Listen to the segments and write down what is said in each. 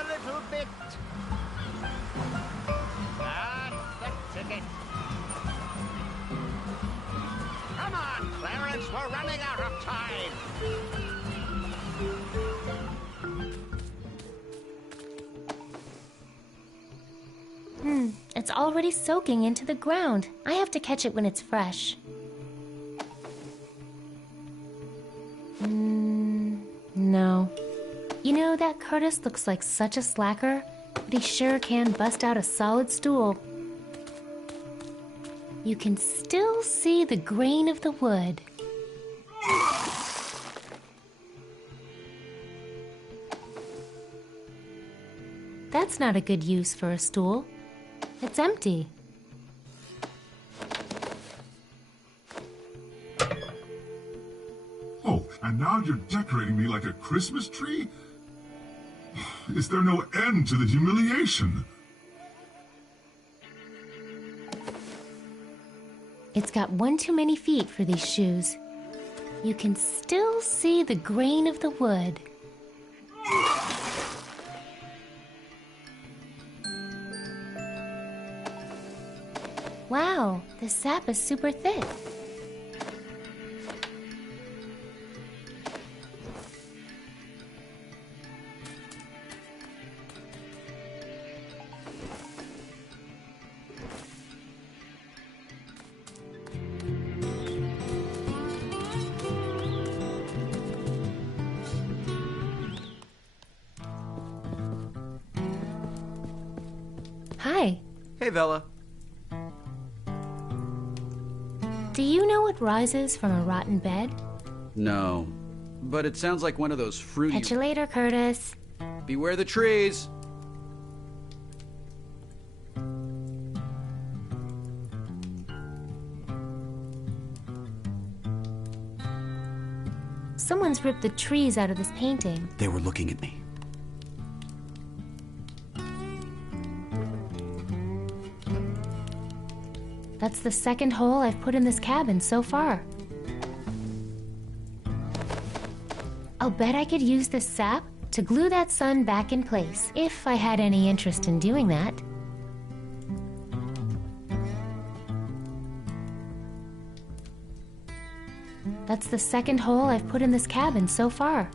a little bit. That's the ticket. Come on, Clarence, we're running out of time. It's already soaking into the ground. I have to catch it when it's fresh. No. You know, that Curtis looks like such a slacker, but he sure can bust out a solid stool. You can still see the grain of the wood. That's not a good use for a stool. It's empty. Oh, and now you're decorating me like a Christmas tree? Is there no end to the humiliation? It's got one too many feet for these shoes. You can still see the grain of the wood. Wow, the sap is super thick. Hi. Hey, Vella. Do you know what rises from a rotten bed? No, but it sounds like one of those fruity... Catch you later, Curtis. Beware the trees! Someone's ripped the trees out of this painting. They were looking at me. That's the second hole I've put in this cabin so far. I'll bet I could use this sap to glue that sun back in place, if I had any interest in doing that. That's the second hole I've put in this cabin so far.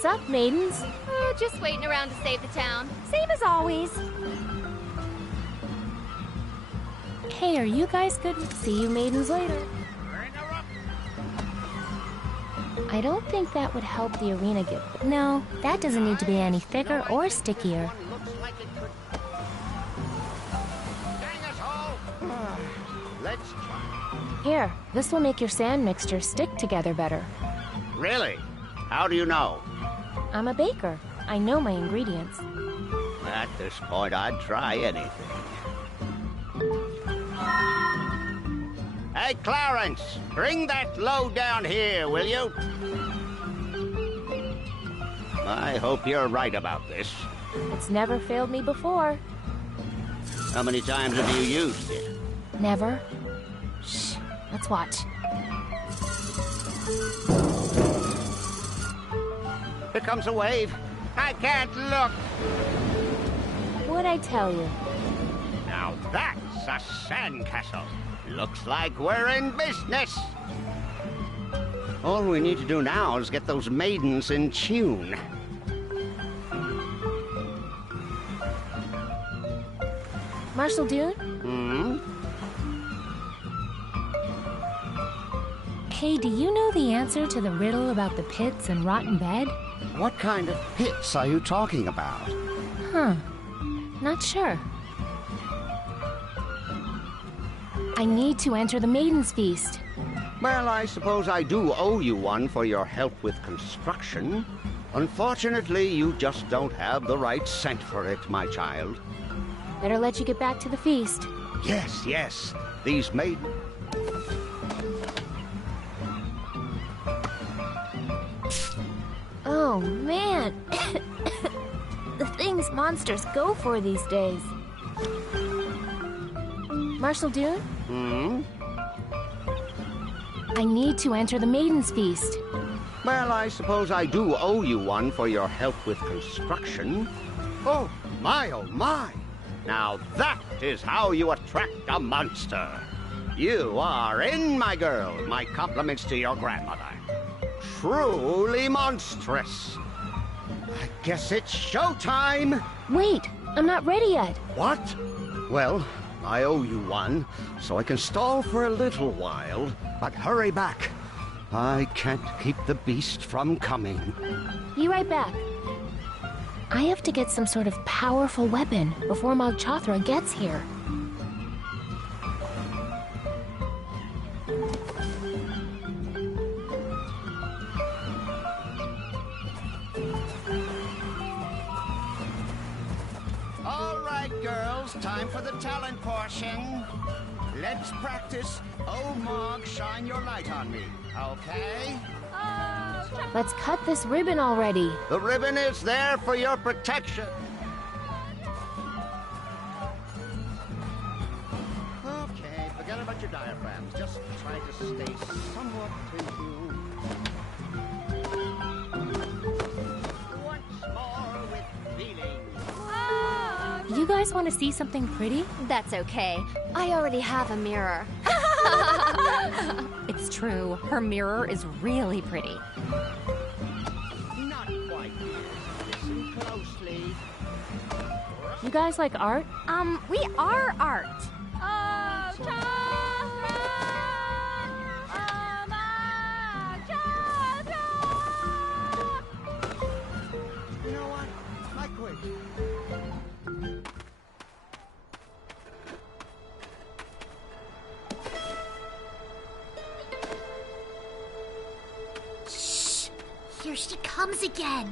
Sup, maidens? Oh, just waiting around to save the town. Same as always. Hey, are you guys good? See you maidens later. I don't think that would help the arena get... No, that doesn't need to be any thicker or stickier. Let's try. Here, this will make your sand mixture stick together better. Really? How do you know? I'm a baker. I know my ingredients. At this point, I'd try anything. Hey, Clarence, bring that load down here, will you? I hope you're right about this. It's never failed me before. How many times have you used it? Never. Shh, let's watch. Here comes a wave. I can't look. What'd I tell you? Now that's a sandcastle. Looks like we're in business. All we need to do now is get those maidens in tune. Marshal Dune? Hey, do you know the answer to the riddle about the pits and rotten bed? What kind of pits are you talking about? Huh. Not sure. I need to enter the Maiden's Feast. Well, I suppose I do owe you one for your help with construction. Unfortunately, you just don't have the right scent for it, my child. Better let you get back to the feast. Yes, yes. These maidens... Oh, man. The things monsters go for these days. Marshal Dune? Hmm? I need to enter the Maiden's Feast. Well, I suppose I do owe you one for your help with construction. Oh, my, oh, my. Now that is how you attract a monster. You are in, my girl. My compliments to your grandmother. Truly monstrous. I guess it's showtime. Wait, I'm not ready yet. What? Well, I owe you one, so I can stall for a little while, but hurry back. I can't keep the beast from coming. Be right back. I have to get some sort of powerful weapon before Mog Chothra gets here. All right, girls, time for the talent portion. Let's practice Oh Mog, shine your light on me, okay? Let's cut this ribbon already. The ribbon is there for your protection. Okay, forget about your diaphragms. Just try to stay somewhat in tune. Once more with feeling. You guys want to see something pretty? That's okay. I already have a mirror. It's true. Her mirror is really pretty. Not quite yet. Listen closely. You guys like art? We are art. Oh, Chothra! Oh, Mog Chothra! You know what? I quit. Here she comes again.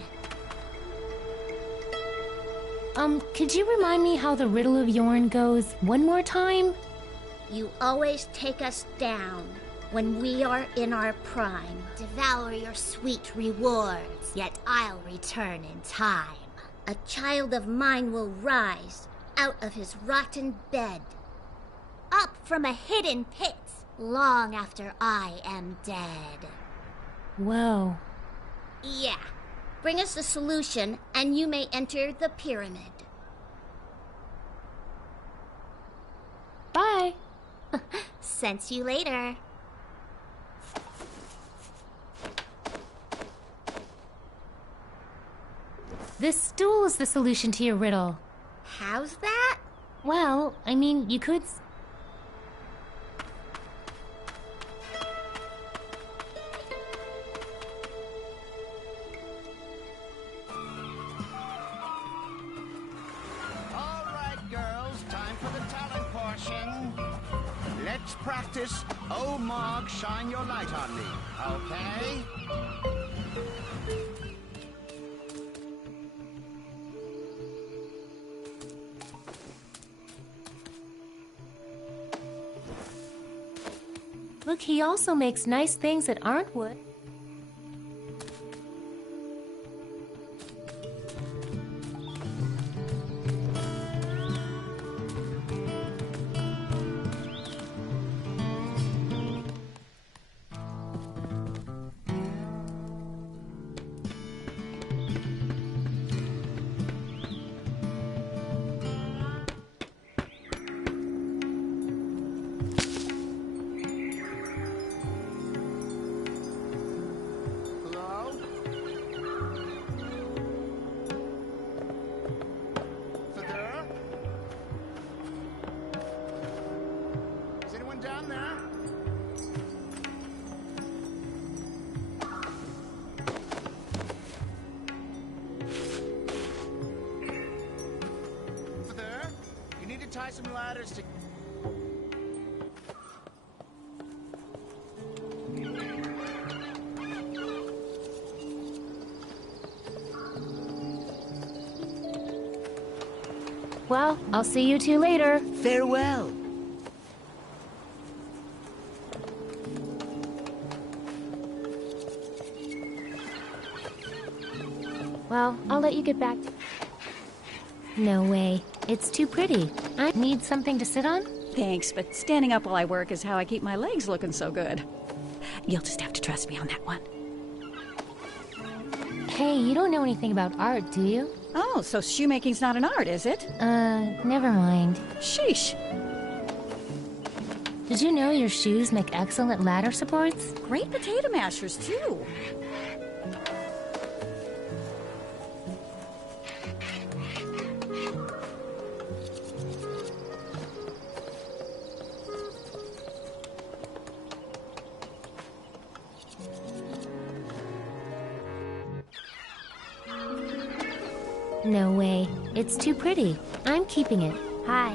Could you remind me how the Riddle of Yorn goes one more time? You always take us down when we are in our prime. Devour your sweet rewards, yet I'll return in time. A child of mine will rise out of his rotten bed, up from a hidden pit, long after I am dead. Whoa. Yeah. Bring us the solution, and you may enter the pyramid. Bye. Sense you later. This stool is the solution to your riddle. How's that? Well, I mean, you could... All right, girls, time for the talent portion. Let's practice Oh Mog, shine your light on me, okay? Look, he also makes nice things that aren't wood. Hello? Fedora? Is anyone down there? Fedora? You need to tie some ladders to... Well, I'll see you two later. Farewell. Well, I'll let you get back. No way. It's too pretty. I need something to sit on? Thanks, but standing up while I work is how I keep my legs looking so good. You'll just have to trust me on that one. Hey, you don't know anything about art, do you? Oh, so shoemaking's not an art, is it? Never mind. Sheesh. Did you know your shoes make excellent ladder supports? Great potato mashers, too. No way. It's too pretty. I'm keeping it. Hi.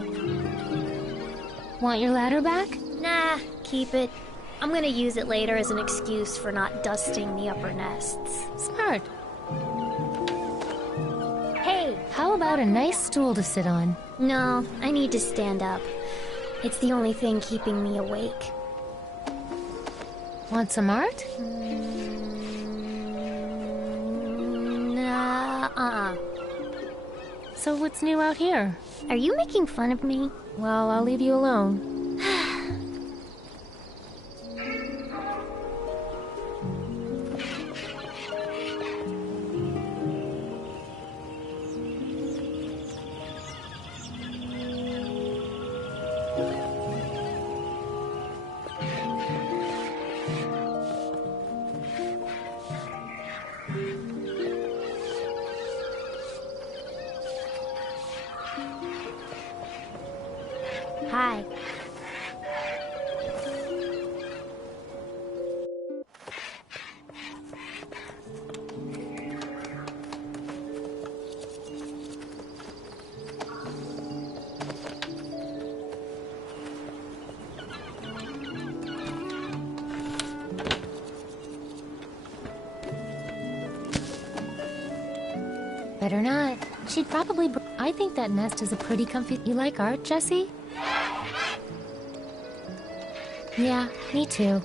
Want your ladder back? Nah, keep it. I'm gonna use it later as an excuse for not dusting the upper nests. Smart. Hey! How about a nice stool to sit on? No, I need to stand up. It's the only thing keeping me awake. Want some art? Nah, So what's new out here? Are you making fun of me? Well, I'll leave you alone. Hi. Better not. She'd probably... I think that nest is a pretty comfy... You like art, Jessie? Yeah, me too.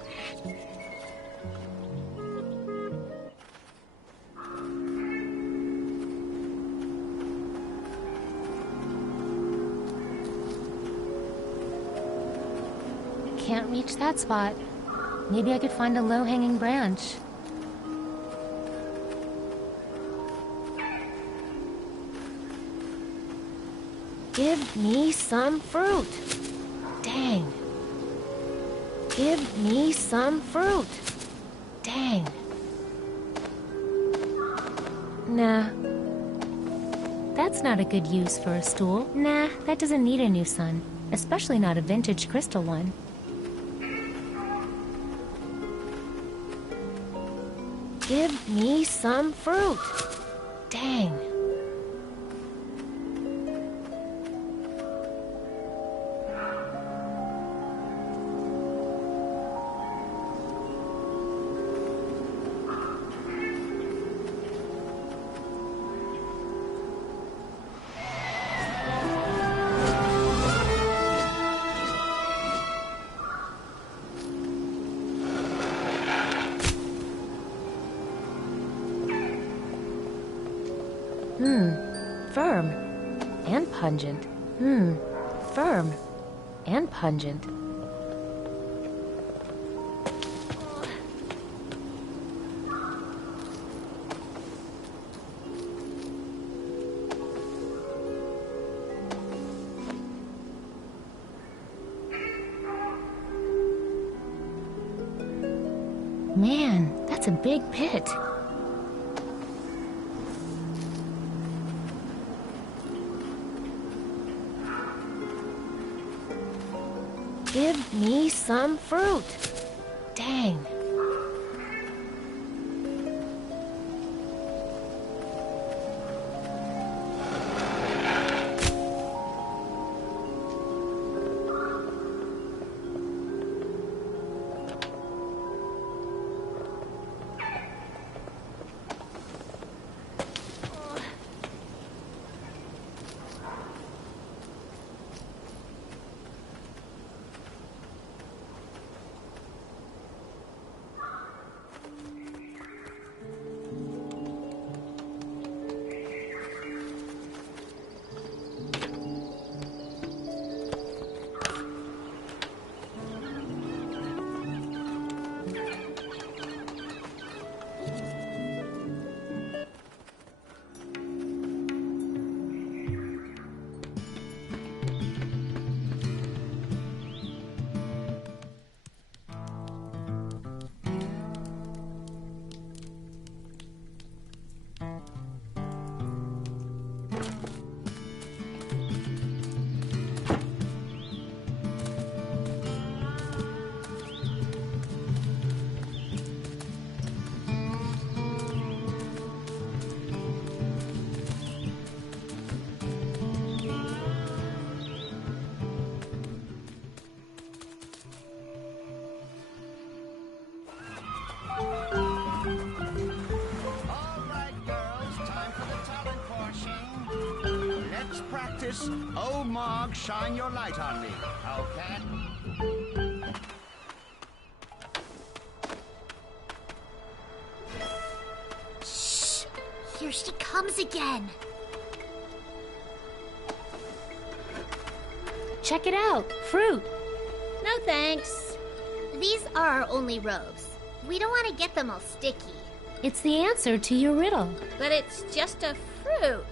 Can't reach that spot. Maybe I could find a low-hanging branch. Give me some fruit. Dang. Give me some fruit. Dang. Nah. That's not a good use for a stool. Nah, that doesn't need a new sun. Especially not a vintage crystal one. Give me some fruit. Dang. Firm. And pungent. Firm. And pungent. Man, that's a big pit. Give me some fruit. Dang. Notice? Oh, Mog, shine your light on me, okay? Shh! Here she comes again. Check it out. Fruit. No thanks. These are our only robes. We don't want to get them all sticky. It's the answer to your riddle. But it's just a fruit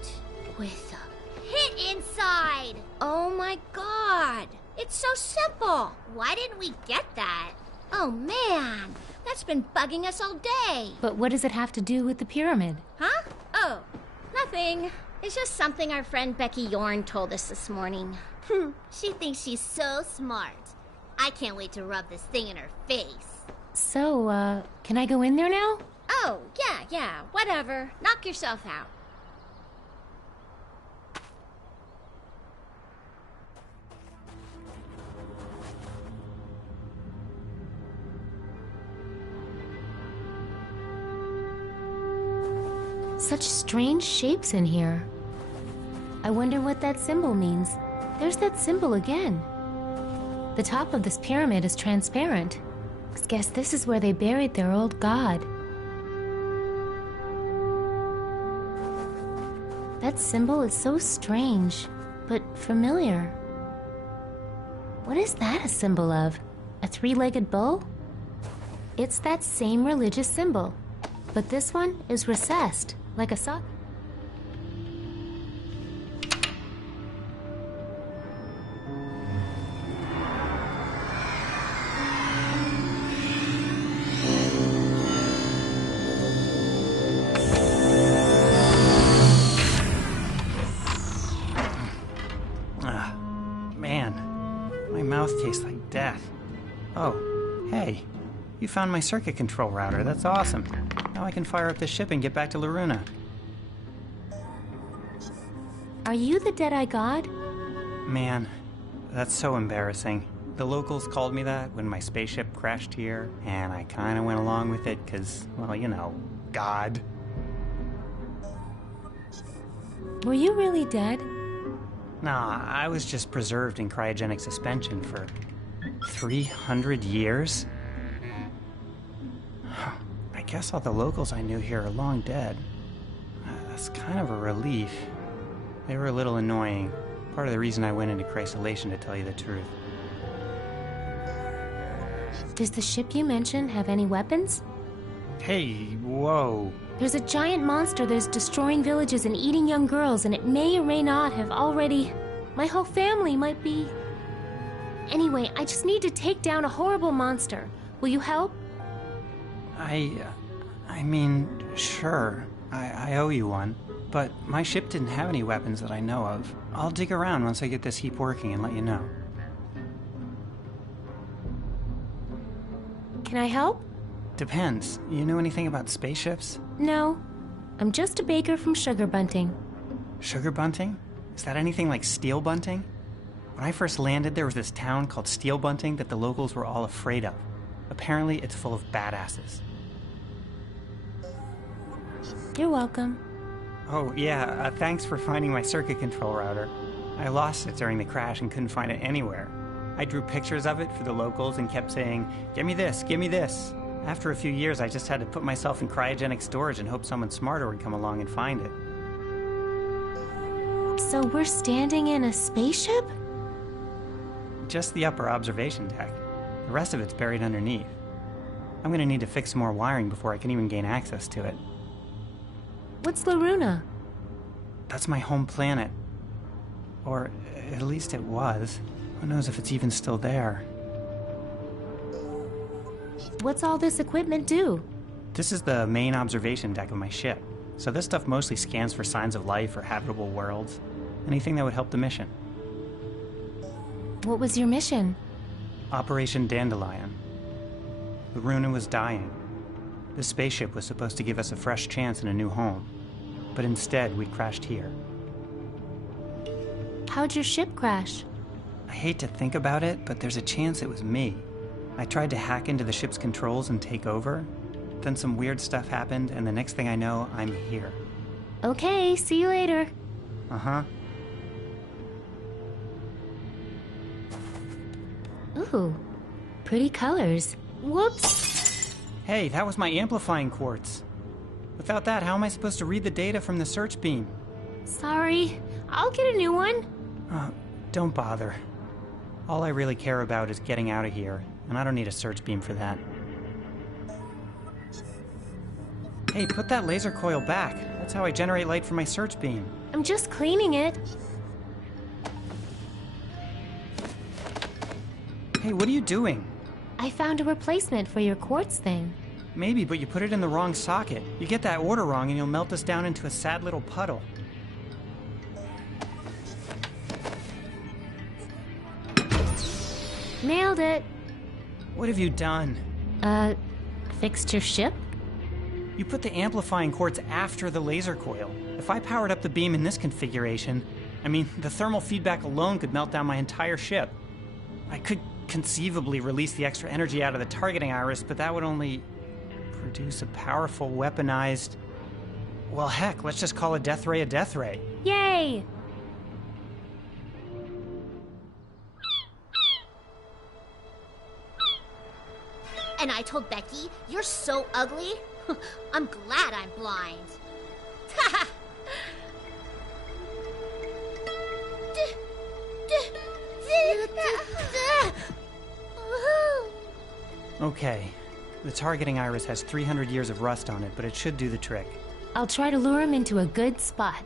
with a pit inside. Oh my god. It's so simple. Why didn't we get that? Oh man, that's been bugging us all day. But what does it have to do with the pyramid? Huh? Oh, nothing. It's just something our friend Becky Yorn told us this morning. She thinks she's so smart. I can't wait to rub this thing in her face. So, can I go in there now? Oh, yeah, whatever. Knock yourself out. Such strange shapes in here. I wonder what that symbol means. There's that symbol again. The top of this pyramid is transparent. I guess this is where they buried their old god. That symbol is so strange, but familiar. What is that a symbol of? A three-legged bull? It's that same religious symbol, but this one is recessed, like a sock. Tastes like death. Oh, hey. You found my circuit control router. That's awesome. Now I can fire up the ship and get back to Loruna. Are you the Deadeye God? Man, that's so embarrassing. The locals called me that when my spaceship crashed here, and I kinda went along with it because, well, you know, God. Were you really dead? Nah, I was just preserved in cryogenic suspension for 300 years? I guess all the locals I knew here are long dead. That's kind of a relief. They were a little annoying. Part of the reason I went into crysolation, to tell you the truth. Does the ship you mentioned have any weapons? Hey, whoa. There's a giant monster that is destroying villages and eating young girls, and it may or may not have already... My whole family might be... Anyway, I just need to take down a horrible monster. Will you help? I mean, sure. I owe you one. But my ship didn't have any weapons that I know of. I'll dig around once I get this heap working and let you know. Can I help? Depends. You know anything about spaceships? No. I'm just a baker from Sugar Bunting. Sugar Bunting? Is that anything like Steel Bunting? When I first landed, there was this town called Steel Bunting that the locals were all afraid of. Apparently, it's full of badasses. You're welcome. Oh, yeah, thanks for finding my circuit control router. I lost it during the crash and couldn't find it anywhere. I drew pictures of it for the locals and kept saying, "Give me this, give me this." After a few years, I just had to put myself in cryogenic storage and hope someone smarter would come along and find it. So we're standing in a spaceship? Just the upper observation deck. The rest of it's buried underneath. I'm gonna need to fix some more wiring before I can even gain access to it. What's Loruna? That's my home planet. Or at least it was. Who knows if it's even still there. What's all this equipment do? This is the main observation deck of my ship. So this stuff mostly scans for signs of life or habitable worlds. Anything that would help the mission. What was your mission? Operation Dandelion. Loruna was dying. This spaceship was supposed to give us a fresh chance and a new home. But instead, we crashed here. How'd your ship crash? I hate to think about it, but there's a chance it was me. I tried to hack into the ship's controls and take over. Then some weird stuff happened, and the next thing I know, I'm here. Okay, see you later. Uh-huh. Ooh, pretty colors. Whoops! Hey, that was my amplifying quartz. Without that, how am I supposed to read the data from the search beam? Sorry, I'll get a new one. Don't bother. All I really care about is getting out of here, and I don't need a search beam for that. Hey, put that laser coil back. That's how I generate light for my search beam. I'm just cleaning it. Hey, what are you doing? I found a replacement for your quartz thing. Maybe, but you put it in the wrong socket. You get that order wrong and you'll melt us down into a sad little puddle. Nailed it. What have you done? Fixed your ship? You put the amplifying quartz after the laser coil. If I powered up the beam in this configuration, I mean, the thermal feedback alone could melt down my entire ship. I could conceivably release the extra energy out of the targeting iris, but that would only produce a powerful weaponized... Well, heck, let's just call a death ray a death ray. Yay! And I told Becky, you're so ugly. I'm glad I'm blind. Okay. The targeting iris has 300 years of rust on it, but it should do the trick. I'll try to lure him into a good spot.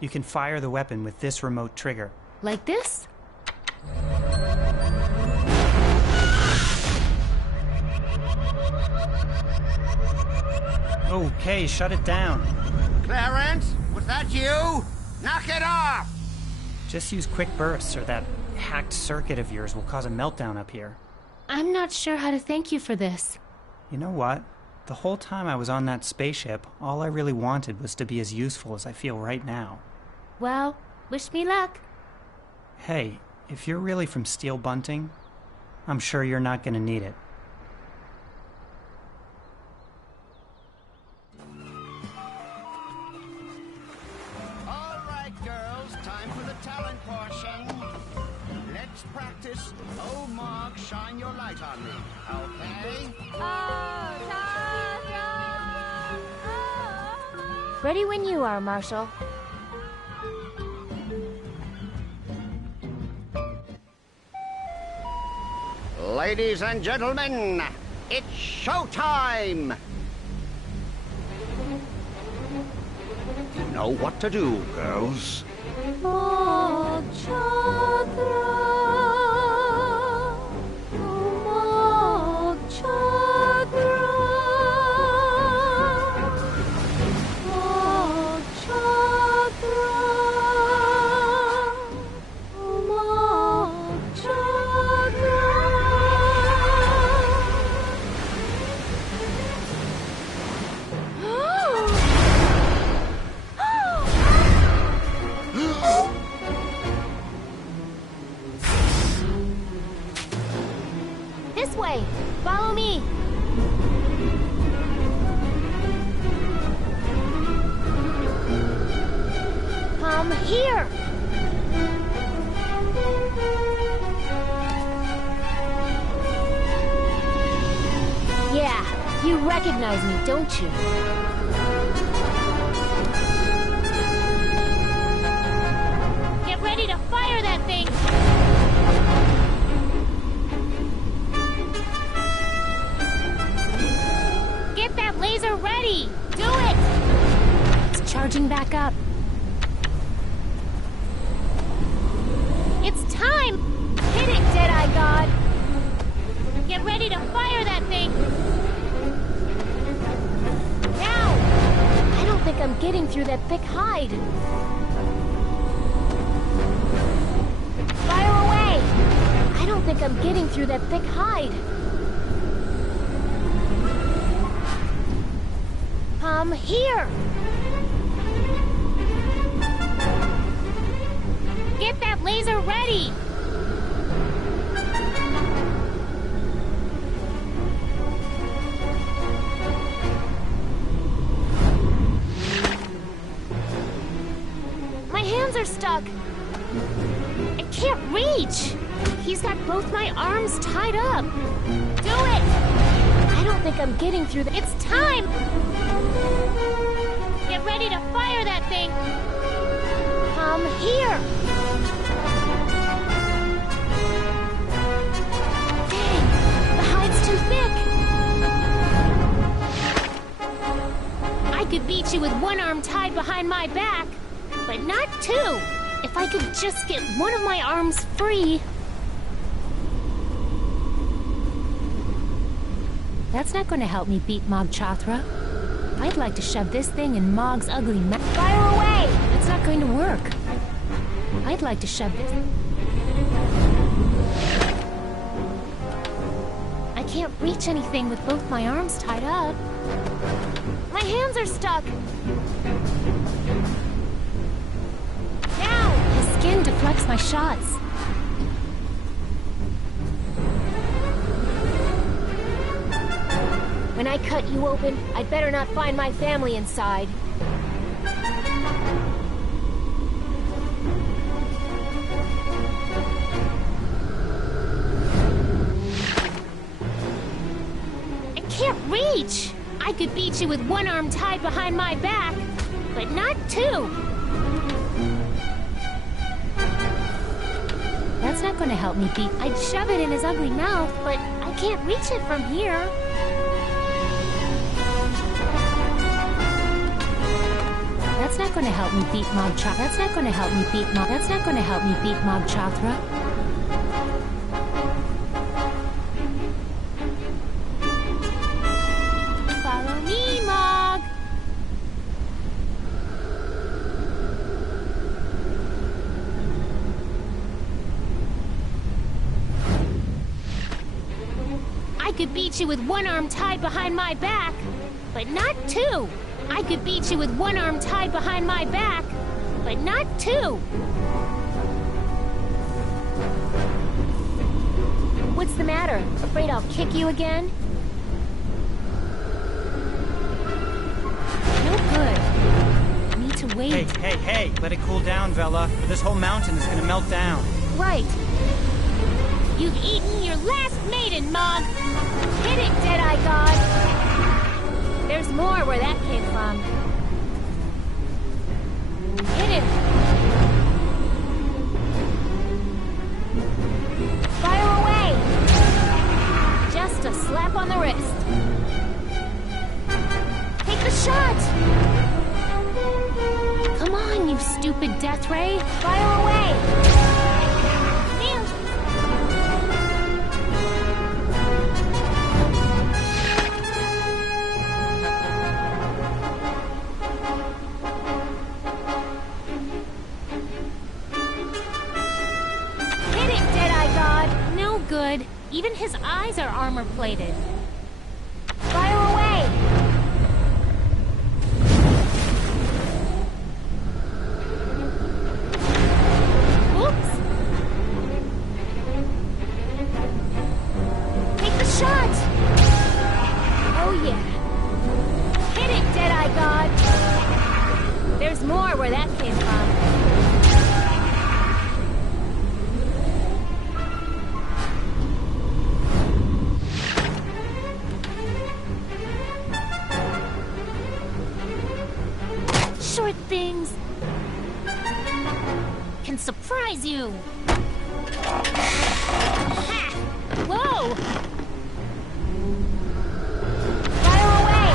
You can fire the weapon with this remote trigger. Like this? Okay, shut it down. Clarence, was that you? Knock it off! Just use quick bursts, or that hacked circuit of yours will cause a meltdown up here. I'm not sure how to thank you for this. You know what? The whole time I was on that spaceship, all I really wanted was to be as useful as I feel right now. Well, wish me luck. Hey, if you're really from Steel Bunting, I'm sure you're not gonna need it. All right, girls, time for the talent portion. Let's practice. Oh, Mark, shine your light on me, okay? Ready when you are, Marshall. Ladies and gentlemen, it's showtime! You know what to do, girls. This way! Follow me! Come here! Yeah, you recognize me, don't you? Get ready to fire that thing! Get that laser ready! Do it! It's charging back up. It's time! Hit it, Deadeye God! Get ready to fire that thing! Now! I don't think I'm getting through that thick hide. Fire away! I don't think I'm getting through that thick hide. Come here! Get that laser ready! My hands are stuck. I can't reach. He's got both my arms tied up. Do it! I don't think I'm getting through the... It's time! Get ready to fire that thing! Come here! Dang! The hide's too thick! I could beat you with one arm tied behind my back, but not two! If I could just get one of my arms free... That's not going to help me beat Mog Chothra. I'd like to shove this thing in Mog's ugly mouth. Fire away! It's not going to work. I'd like to shove this... I can't reach anything with both my arms tied up. My hands are stuck. Now! His skin deflects my shots. When I cut you open, I'd better not find my family inside. I can't reach! I could beat you with one arm tied behind my back, but not two. That's not going to help me beat... I'd shove it in his ugly mouth, but I can't reach it from here. That's not going to help me beat Mog Chothra. That's not going to help me beat Mog. That's not going to help me beat Mog Chothra. Follow me, Mog. I could beat you with one arm tied behind my back, but not two. I could beat you with one arm tied behind my back, but not two. What's the matter? Afraid I'll kick you again? No good. I need to wait. Hey, let it cool down, Vela, or this whole mountain is gonna melt down. Right. You've eaten your last maiden, Mog. Hit it, Deadeye God. There's more where that came from. Hit him! Fire away! Just a slap on the wrist. Take the shot! Come on, you stupid death ray! Fire away! Nailed it! Good. Even his eyes are armor-plated. Fire away! Oops! Take the shot! Oh yeah. Hit it, Deadeye God! There's more where that came from. Short things can surprise you. Ha! Whoa! Fire away!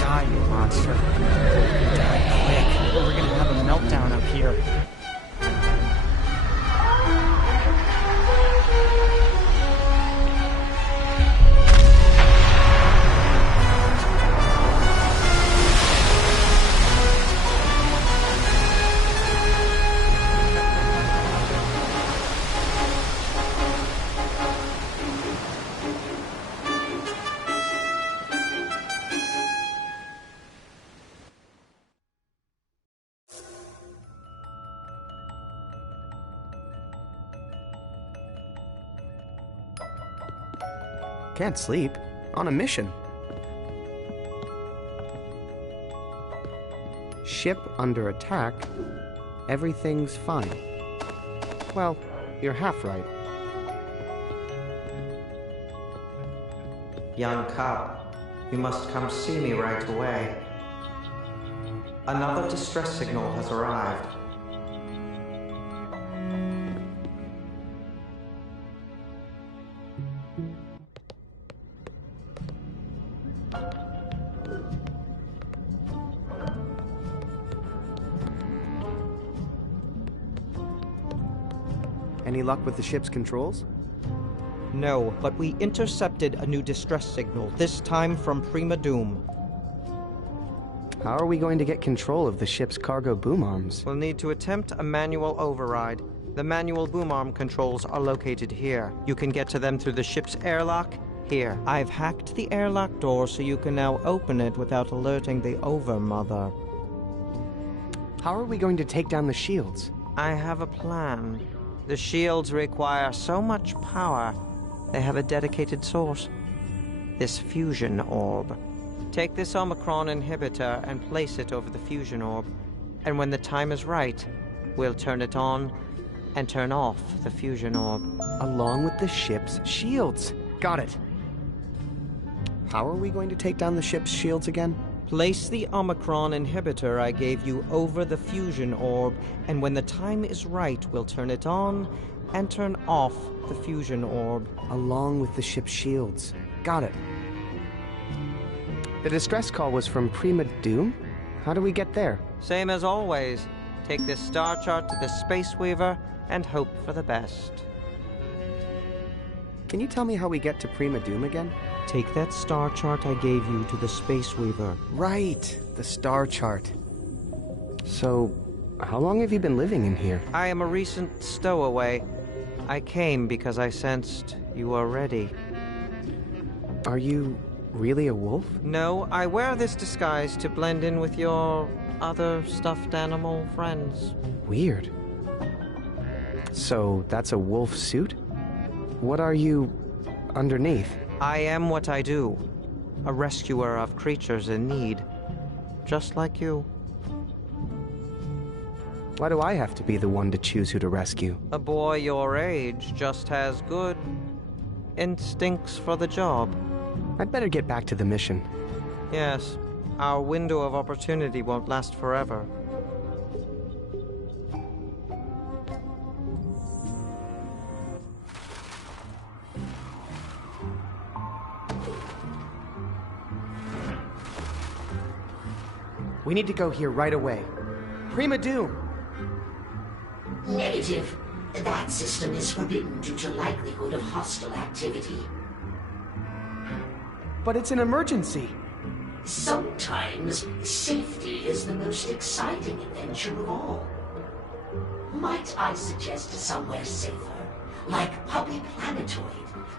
Die, you monster. Die quick, or we're gonna have a meltdown up here. Can't sleep. On a mission. Ship under attack. Everything's fine. Well, you're half right. Young cub, you must come see me right away. Another distress signal has arrived. Any luck with the ship's controls? No, but we intercepted a new distress signal, this time from Prima Doom. How are we going to get control of the ship's cargo boom arms? We'll need to attempt a manual override. The manual boom arm controls are located here. You can get to them through the ship's airlock here. I've hacked the airlock door so you can now open it without alerting the Overmother. How are we going to take down the shields? I have a plan. The shields require so much power, they have a dedicated source. This fusion orb. Take this Omicron inhibitor and place it over the fusion orb. And when the time is right, we'll turn it on and turn off the fusion orb. Along with the ship's shields. Got it. How are we going to take down the ship's shields again? Place the Omicron inhibitor I gave you over the fusion orb, and when the time is right, we'll turn it on and turn off the fusion orb. Along with the ship's shields. Got it. The distress call was from Prima Doom? How do we get there? Same as always. Take this star chart to the Space Weaver and hope for the best. Can you tell me how we get to Prima Doom again? Take that star chart I gave you to the Space Weaver. Right, the star chart. So, how long have you been living in here? I am a recent stowaway. I came because I sensed you were ready. Are you really a wolf? No, I wear this disguise to blend in with your other stuffed animal friends. Weird. So, that's a wolf suit? What are you underneath? I am what I do. A rescuer of creatures in need. Just like you. Why do I have to be the one to choose who to rescue? A boy your age just has good instincts for the job. I'd better get back to the mission. Yes, our window of opportunity won't last forever. We need to go here right away. Prima Doom! Negative. That system is forbidden due to likelihood of hostile activity. But it's an emergency. Sometimes safety is the most exciting adventure of all. Might I suggest somewhere safer? Like Puppy Planetoid,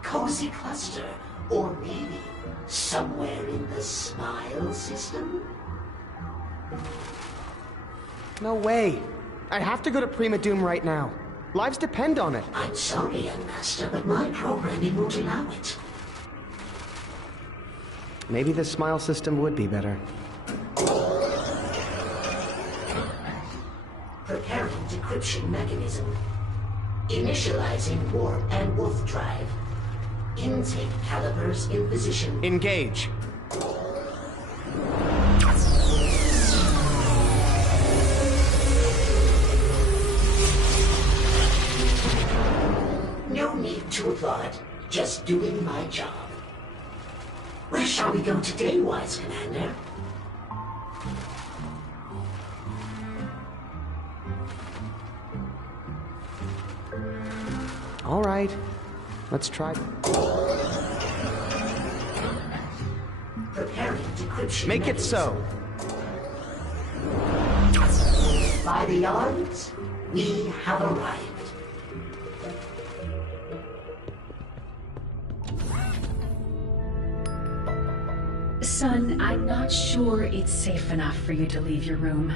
Cozy Cluster, or maybe somewhere in the Smile system? No way. I have to go to Prima Doom right now. Lives depend on it. I'm sorry, young master, but my programming won't allow it. Maybe the Smile system would be better. Preparing decryption mechanism. Initializing warp and wolf drive. Intake calipers in position. Engage. No need to applaud. Just doing my job. Where shall we go today, wise commander? All right. Let's try. Preparing decryption. Make it so. By the yards, we have arrived. Son, I'm not sure it's safe enough for you to leave your room.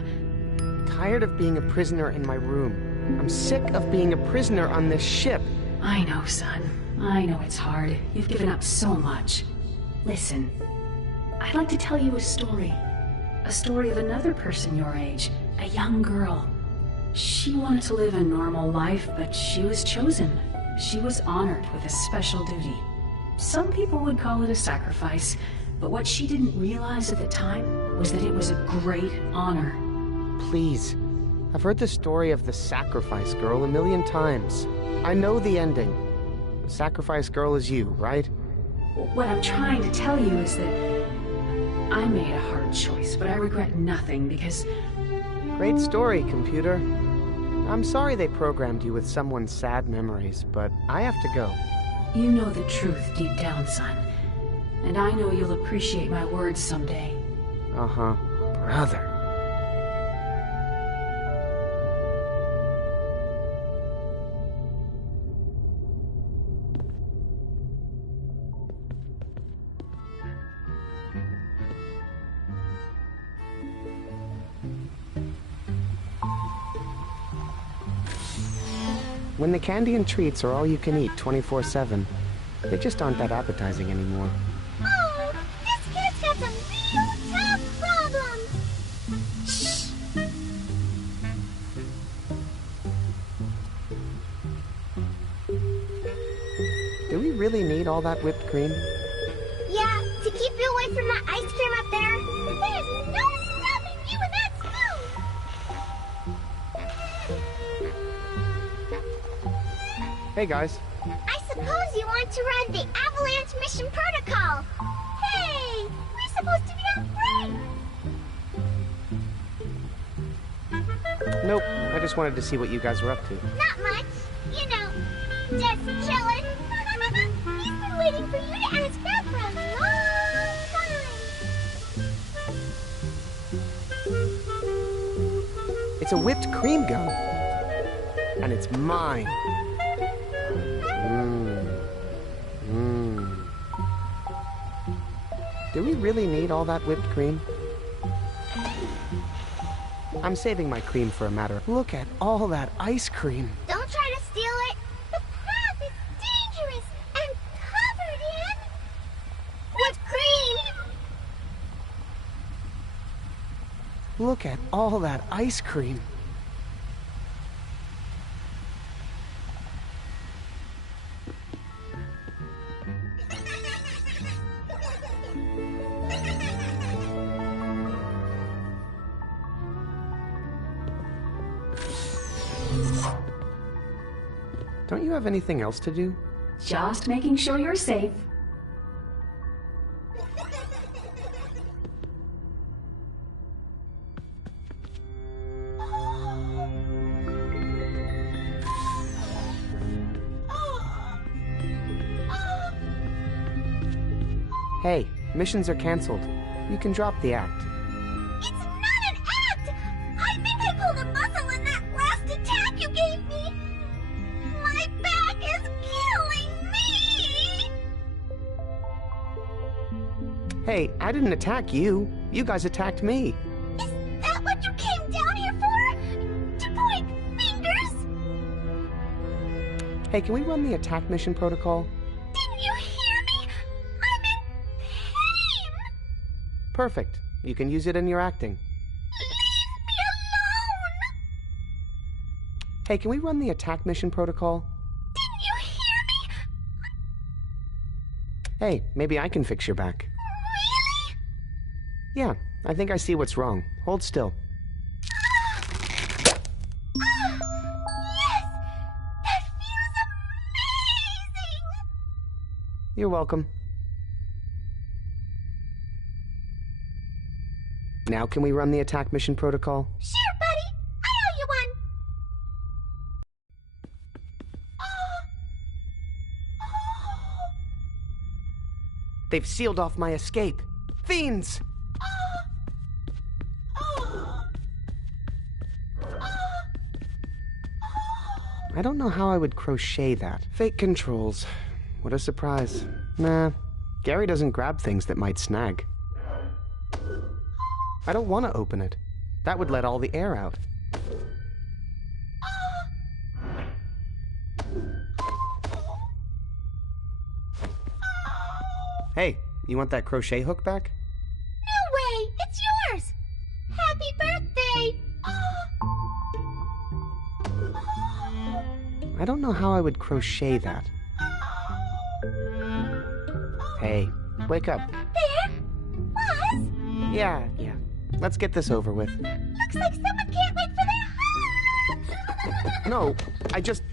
Tired of being a prisoner in my room. I'm sick of being a prisoner on this ship. I know, son. I know it's hard. You've given up so much. Listen, I'd like to tell you a story. A story of another person your age. A young girl. She wanted to live a normal life, but she was chosen. She was honored with a special duty. Some people would call it a sacrifice, but what she didn't realize at the time was that it was a great honor. Please. I've heard the story of the Sacrifice Girl a million times. I know the ending. The Sacrifice Girl is you, right? What I'm trying to tell you is that I made a hard choice, but I regret nothing because... Great story, computer. I'm sorry they programmed you with someone's sad memories, but I have to go. You know the truth deep down, son. And I know you'll appreciate my words someday. Uh-huh. Brother. When the candy and treats are all you can eat 24/7, they just aren't that appetizing anymore. Oh, this kid's got some real tough problems. Shh. Do we really need all that whipped cream? Yeah, to keep you away from that ice cream up there. There's no stopping you with that spoon. Hey, guys. I suppose you want to run the Avalanche Mission Protocol. Hey, we're supposed to be on break. Nope, I just wanted to see what you guys were up to. Not much. You know, just chilling. He's been waiting for you to ask that for a long time. It's a whipped cream gun. And it's mine. Do we really need all that whipped cream? I'm saving my cream for a matter. Look at all that ice cream. Don't try to steal it. The path is dangerous and covered in whipped cream. Look at all that ice cream. Don't you have anything else to do? Just making sure you're safe. Hey, missions are canceled. You can drop the act. It's not an act! I think I pulled a muscle in that last attack you gave me! My back is killing me! Hey, I didn't attack you. You guys attacked me. Is that what you came down here for? To point fingers? Hey, can we run the attack mission protocol? Didn't you hear me? I'm in pain! Perfect. You can use it in your acting. Leave me alone! Hey, can we run the attack mission protocol? Didn't you hear me? Hey, maybe I can fix your back. Really? Yeah, I think I see what's wrong. Hold still. Yes! That feels amazing! You're welcome. Now can we run the attack mission protocol? Sure, buddy. I owe you one. They've sealed off my escape. Fiends! I don't know how I would crochet that. Fake controls. What a surprise. Nah, Gary doesn't grab things that might snag. I don't want to open it. That would let all the air out. Hey, you want that crochet hook back? No way! It's yours! Happy birthday! I don't know how I would crochet that. Hey, wake up. There? Buzz? Yeah. Let's get this over with. Looks like someone can't wait for their... No, I just...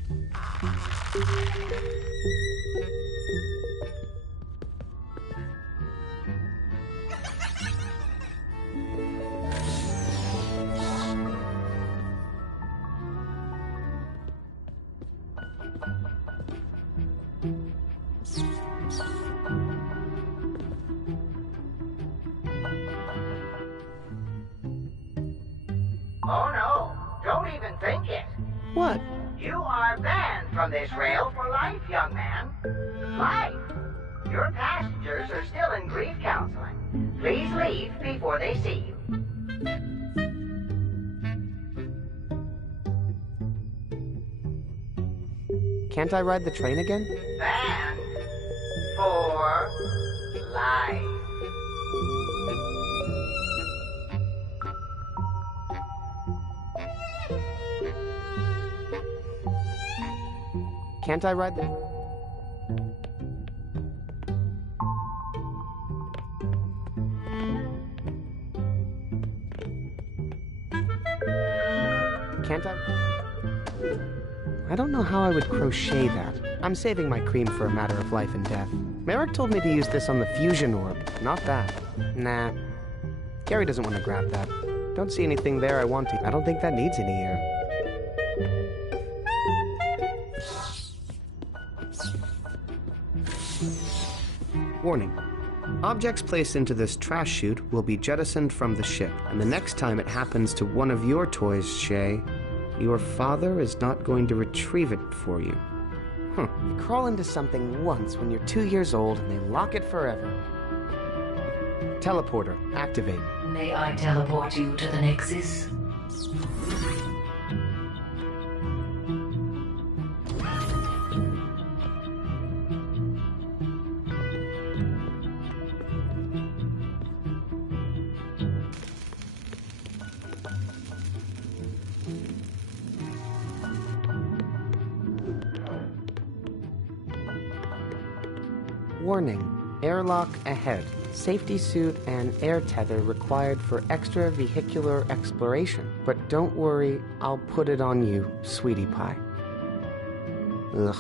Oh no, don't even think it. What? You are banned from this rail for life, young man. Life. Your passengers are still in grief counseling. Please leave before they see you. Can't I ride the train again? Banned for life. Can't I ride the... Can't I... I don't know how I would crochet that. I'm saving my cream for a matter of life and death. Merrick told me to use this on the fusion orb, not that. Nah. Gary doesn't want to grab that. Don't see anything there I want to. I don't think that needs any air. Warning. Objects placed into this trash chute will be jettisoned from the ship, and the next time it happens to one of your toys, Shay, your father is not going to retrieve it for you. You crawl into something once when you're 2 years old and they lock it forever. Teleporter, activate. May I teleport you to the Nexus? Warning. Airlock ahead. Safety suit and air tether required for extravehicular exploration. But don't worry, I'll put it on you, sweetie pie. Ugh.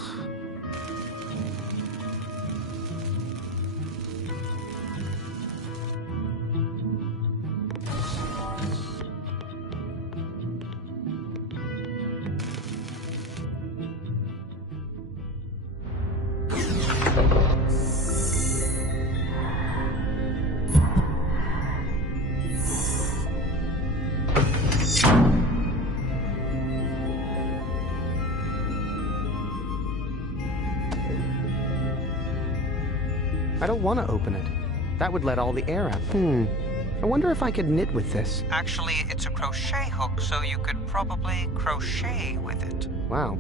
I don't want to open it. That would let all the air out. I wonder if I could knit with this. Actually, it's a crochet hook, so you could probably crochet with it. Wow.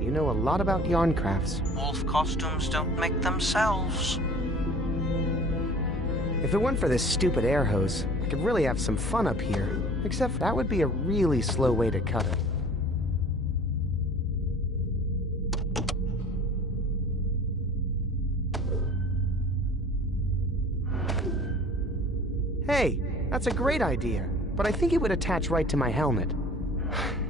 You know a lot about yarn crafts. Wolf costumes don't make themselves. If it weren't for this stupid air hose, I could really have some fun up here. Except that would be a really slow way to cut it. Hey, that's a great idea, but I think it would attach right to my helmet.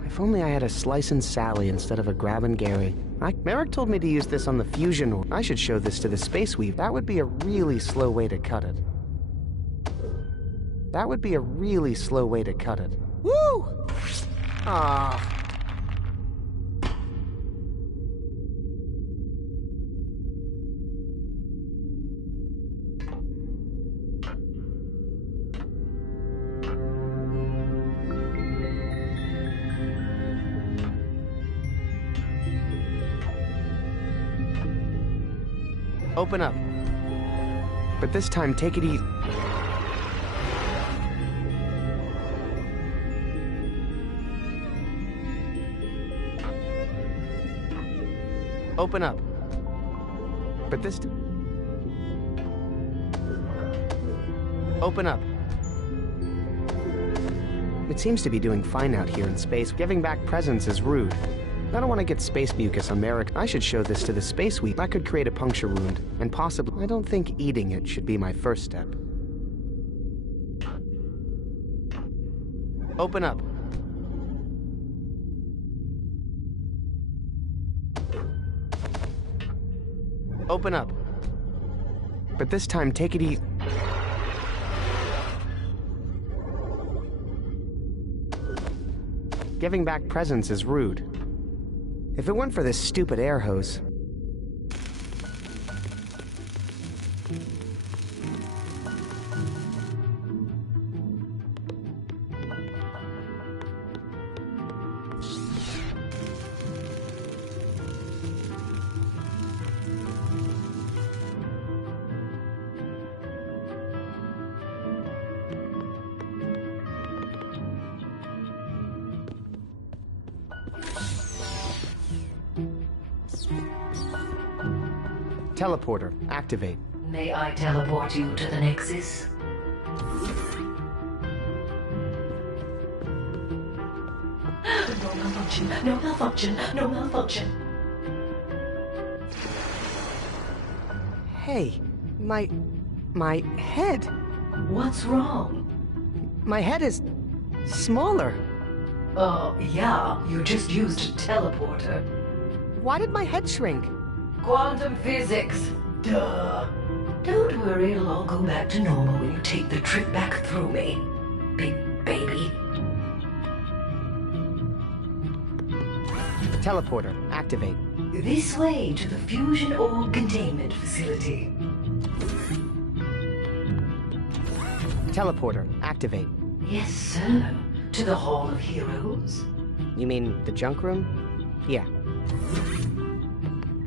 If only I had a Slice and Sally instead of a Grab and Gary. Merrick told me to use this on the fusion orb. I should show this to the Space Weave. That would be a really slow way to cut it. That would be a really slow way to cut it. Woo! Ah. Open up. But this time, take it easy. Open up. But this... Open up. It seems to be doing fine out here in space. Giving back presents is rude. I don't want to get space mucus on Merrick. I should show this to the Space Week. That could create a puncture wound, and possibly... I don't think eating it should be my first step. Open up. Open up. But this time, take it easy. Giving back presents is rude. If it weren't for this stupid air hose... Teleporter, activate. May I teleport you to the Nexus? No malfunction, no malfunction, no malfunction. Hey, my head. What's wrong? My head is smaller. Yeah, you just used a teleporter. Why did my head shrink? Quantum physics. Duh. Don't worry, it'll all go back to normal when you take the trip back through me, big baby. Teleporter, activate. This way to the fusion orb containment facility. Teleporter, activate. Yes, sir. To the Hall of Heroes. You mean the junk room? Yeah.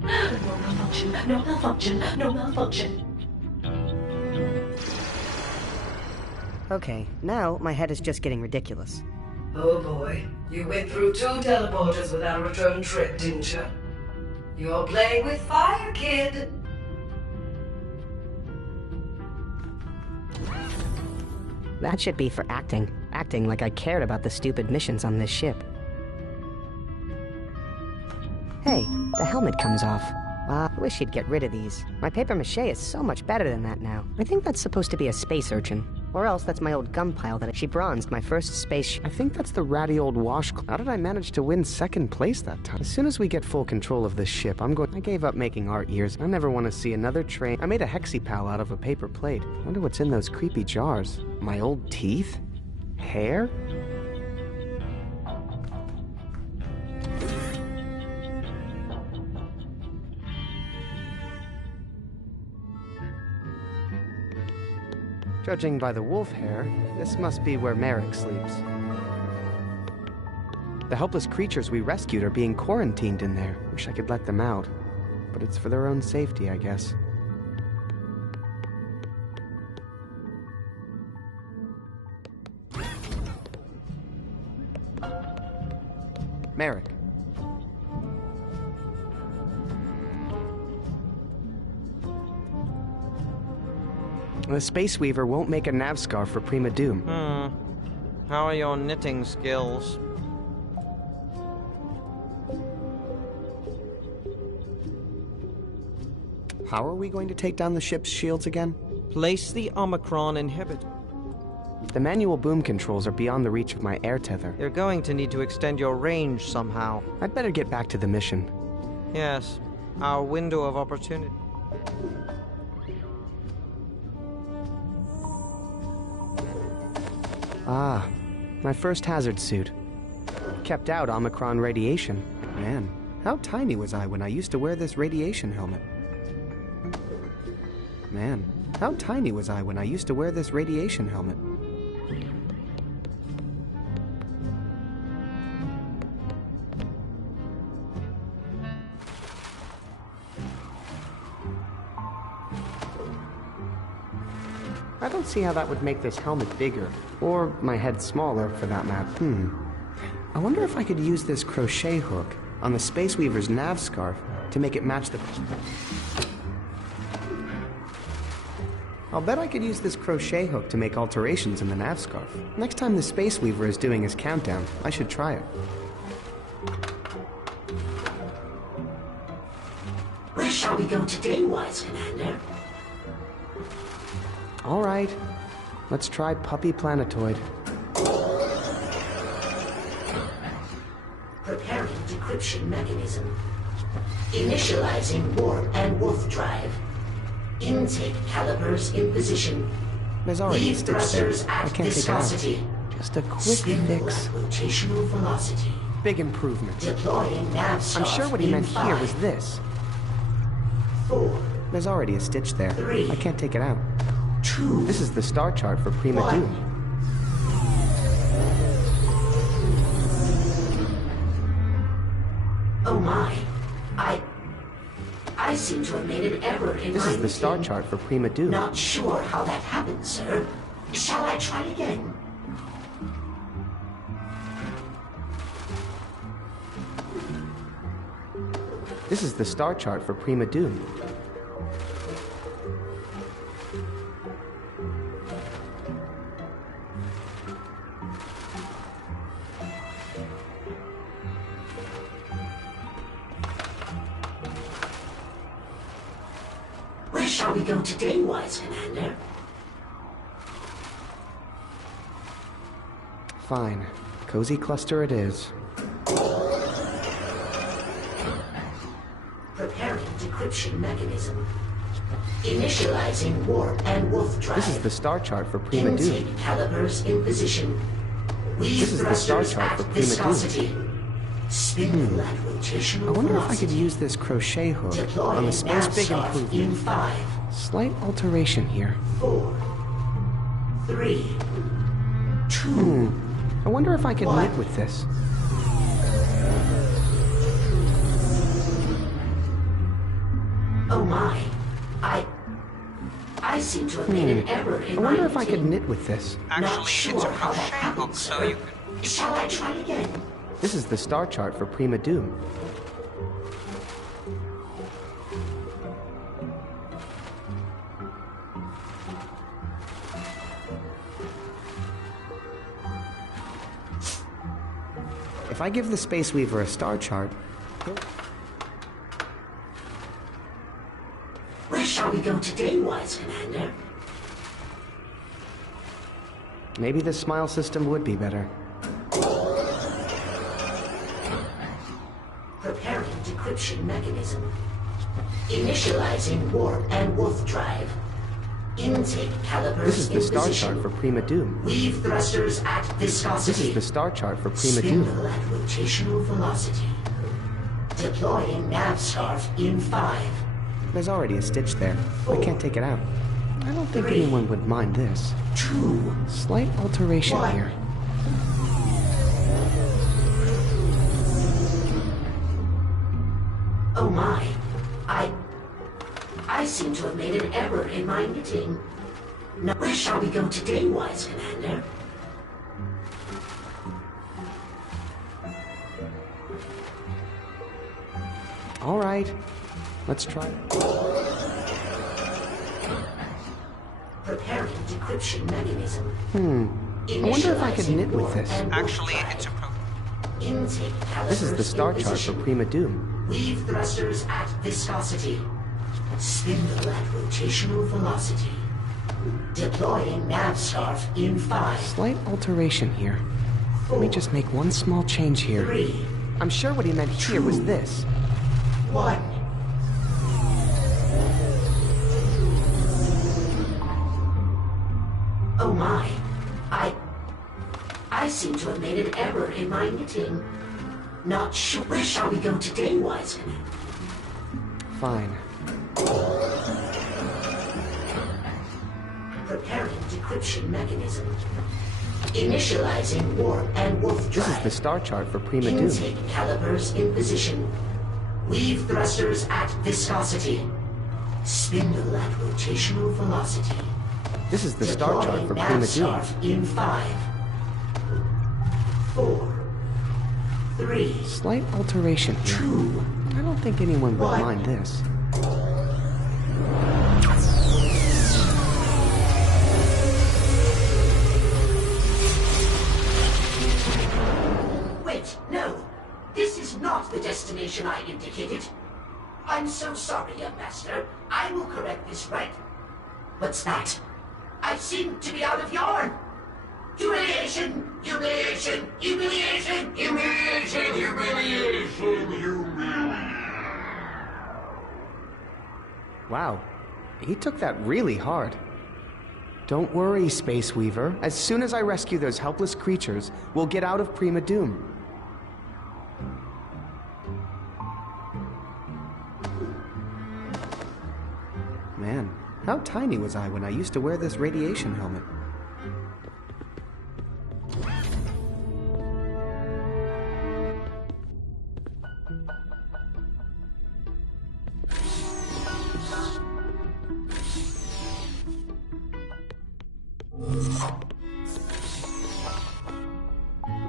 No malfunction, no malfunction, no malfunction. Okay, now my head is just getting ridiculous. Oh boy, you went through 2 teleporters without a return trip, didn't you? You're playing with fire, kid. That should be for acting. Acting like I cared about the stupid missions on this ship. Hey, the helmet comes off. I wish you'd get rid of these. My papier-mâché is so much better than that now. I think that's supposed to be a space urchin. Or else that's my old gum pile that she bronzed my first space... I think that's the ratty old wash... How did I manage to win second place that time? As soon as we get full control of this ship, I gave up making art ears. I never want to see another train. I made a hexipal out of a paper plate. Wonder what's in those creepy jars. My old teeth? Hair? Judging by the wolf hair, this must be where Merrick sleeps. The helpless creatures we rescued are being quarantined in there. Wish I could let them out. But it's for their own safety, I guess. Merrick. The Space Weaver won't make a nav scarf for Prima Doom. How are your knitting skills? How are we going to take down the ship's shields again? Place the Omicron inhibitor. The manual boom controls are beyond the reach of my air tether. You're going to need to extend your range somehow. I'd better get back to the mission. Yes, our window of opportunity. Ah, my first hazard suit. Kept out Omicron radiation. Man, how tiny was I when I used to wear this radiation helmet? Man, how tiny was I when I used to wear this radiation helmet? I don't see how that would make this helmet bigger, or my head smaller, for that matter. I wonder if I could use this crochet hook on the Space Weaver's nav scarf to make it match the... I'll bet I could use this crochet hook to make alterations in the nav scarf. Next time the Space Weaver is doing his countdown, I should try it. Where shall we go today, wise commander? All right. Let's try Puppy Planetoid. Preparing decryption mechanism. Initializing warp and wolf drive. Intake calipers in position. There's already a Lead stitch there. thrusters I at can't viscosity. take it out. Just a quick Spindle fix. at rotational velocity. Big improvement. Deploying nav I'm sure what he meant here was this. 4. There's already a stitch there. 3. I can't take it out. 2. This is the star chart for Prima 1. Doom. Oh my. I seem to have made an error in This my is the star routine. chart for Prima Doom. Not sure how that happened, sir. Shall I try again? This is the star chart for Prima Doom. Where shall we go today, wise commander? Fine. Cozy cluster it is. Preparing decryption mechanism. Initializing warp and wolf drive. This is the star chart for Prima Intake Doom. calipers in position. Weave This is the star thrusters chart at for Prima viscosity. Doom. Spindle at rotational I wonder if I could velocity. use this crochet hook Deploying on the space big nav improvement. in 5, Slight alteration here. 4, 3, 2. I wonder if I could knit with this. Oh my. I seem to have made an error in I my wonder if I could routine. knit with this. Not sure how that happened, sir. Shall I try again? This is the star chart for Prima Doom. If I give the Space Weaver a star chart, Where shall we go today, wise commander? maybe the smile system would be better. Preparing decryption mechanism. Initializing warp and wolf drive. Intake calipers This is the in star position. chart for Prima Doom. Weave thrusters at viscosity. This is the star chart for Prima Doom. Spindle at rotational velocity. Deploying nav scarf in 5. There's already a stitch there. I can't take it out. I don't think anyone would mind this. 2. Slight alteration here. Oh my. I seem to have made an error in my knitting. Now, where shall we go today, wise commander? All right. Let's try. Preparing decryption mechanism. I wonder if I could knit with this. Actually, it's a intake calipers. This is the star in chart for position. Prima Doom. Weave thrusters at viscosity. Spindle at rotational velocity. Deploying nav scarf in 5. Slight alteration here. Let me just make one small change here. 3. I'm sure what he meant here was this. 1. Oh my. I seem to have made an error in my knitting. Not sure. Where shall we go today, wise commander? Fine. Preparing decryption mechanism. Initializing warp and wolf This drive. is the star chart for Prima Doom. Intake calipers in position. Weave thrusters at viscosity. Spindle at rotational velocity. This is the star chart for Deploying Prima nav Doom. scarf in 5. 4. 3. Slight alteration here. 2. I don't think anyone would 1. mind this. Wait, no. This is not the destination I indicated. I'm so sorry, young master. I will correct this right. What's that? I seem to be out of yarn. Humiliation! Humiliation! Humiliation! Humiliation! Humiliation! Humiliation! Wow, he took that really hard. Don't worry, Space Weaver. As soon as I rescue those helpless creatures, we'll get out of Prima Doom. Man, how tiny was I when I used to wear this radiation helmet?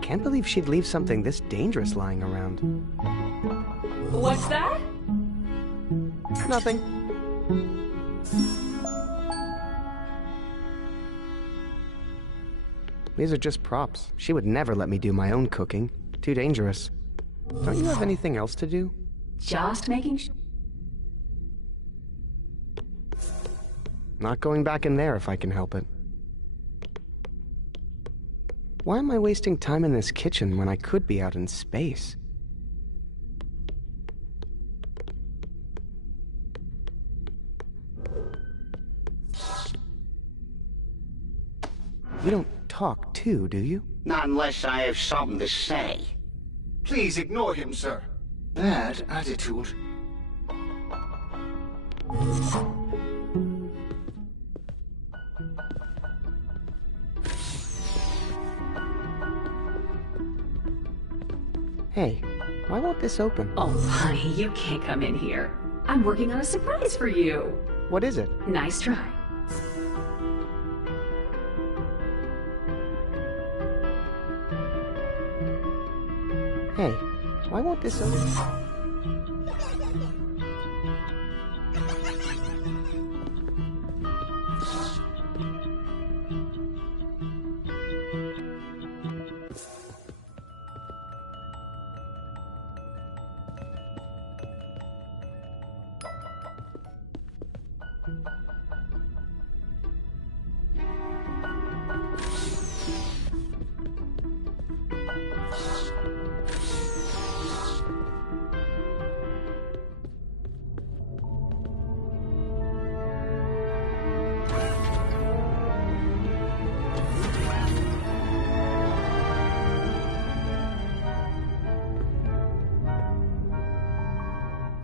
Can't believe she'd leave something this dangerous lying around. What's that? Nothing. These are just props. She would never let me do my own cooking. Too dangerous. Don't you have anything else to do? Just making Not going back in there if I can help it. Why am I wasting time in this kitchen when I could be out in space? You don't talk too, do you? Not unless I have something to say. Please ignore him, sir. Bad attitude. Hey, why won't this open? Oh, honey, you can't come in here. I'm working on a surprise for you. What is it? Nice try. Hey, why won't this open?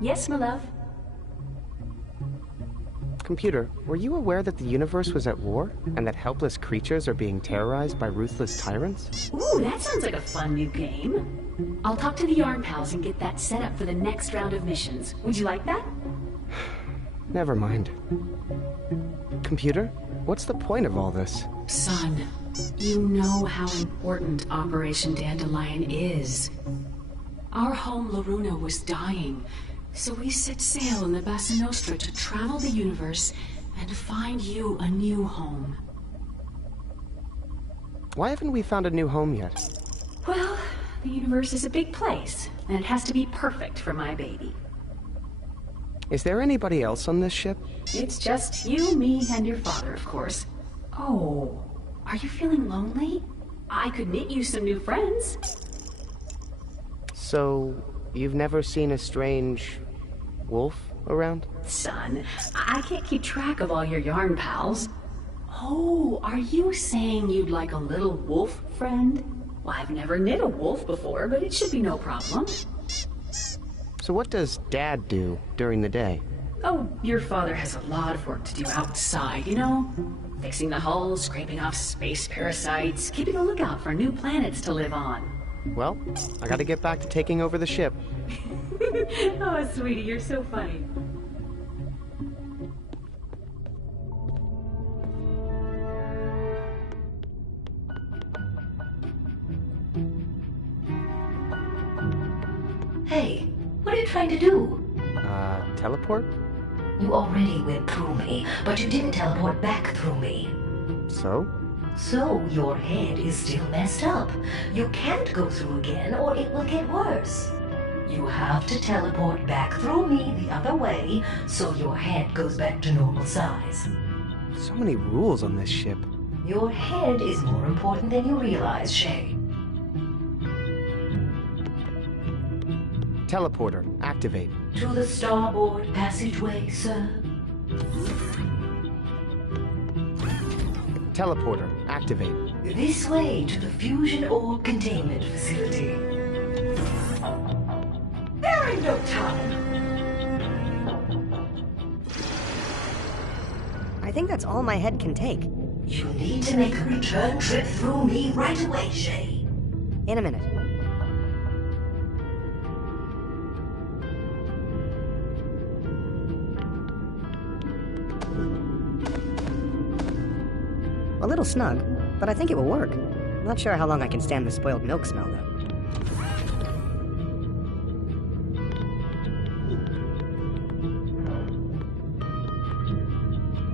Yes, my love. Computer, were you aware that the universe was at war, and that helpless creatures are being terrorized by ruthless tyrants? Ooh, that sounds like a fun new game. I'll talk to the Yarn Pals and get that set up for the next round of missions. Would you like that? Never mind. Computer, what's the point of all this? Son, you know how important Operation Dandelion is. Our home, Loruna, was dying, so we set sail in the Bassa Nostra to travel the universe and find you a new home. Why haven't we found a new home yet? Well, the universe is a big place, and it has to be perfect for my baby. Is there anybody else on this ship? It's just you, me, and your father, of course. Oh, are you feeling lonely? I could knit you some new friends. So, you've never seen a strange wolf around? Son, I can't keep track of all your yarn pals. Oh, are you saying you'd like a little wolf friend? Well, I've never knit a wolf before, but it should be no problem. So what does Dad do during the day? Oh, your father has a lot of work to do outside, you know? Fixing the hull, scraping off space parasites, keeping a lookout for new planets to live on. Well, I gotta get back to taking over the ship. Oh, sweetie, you're so funny. Hey, what are you trying to do? Teleport? You already went through me, but you didn't teleport back through me. So? So, your head is still messed up. You can't go through again, or it will get worse. You have to teleport back through me the other way so your head goes back to normal size. So many rules on this ship. Your head is more important than you realize, Shay. Teleporter, activate. To the starboard passageway, sir. Teleporter, activate. This way to the fusion orb containment facility. There ain't no time. I think that's all my head can take. You need to make a return trip through me right away, Shay. In a minute. A little snug, but I think it will work. Not sure how long I can stand the spoiled milk smell, though.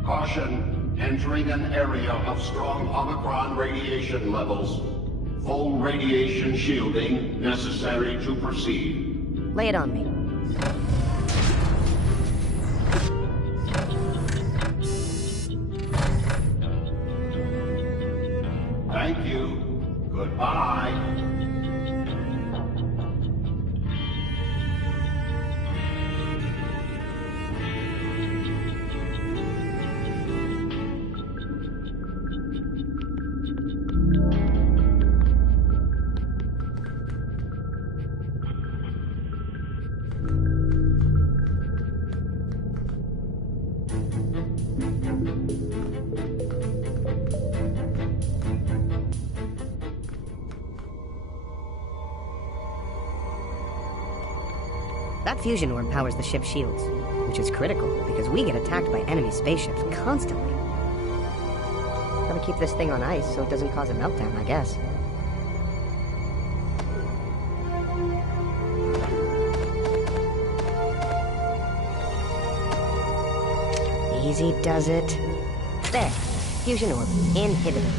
Caution, entering an area of strong Omicron radiation levels. Full radiation shielding necessary to proceed. Lay it on me. Thank you. Goodbye. That fusion orb powers the ship's shields, which is critical because we get attacked by enemy spaceships constantly. Gotta keep this thing on ice so it doesn't cause a meltdown, I guess. Easy does it. There. Fusion orb inhibited.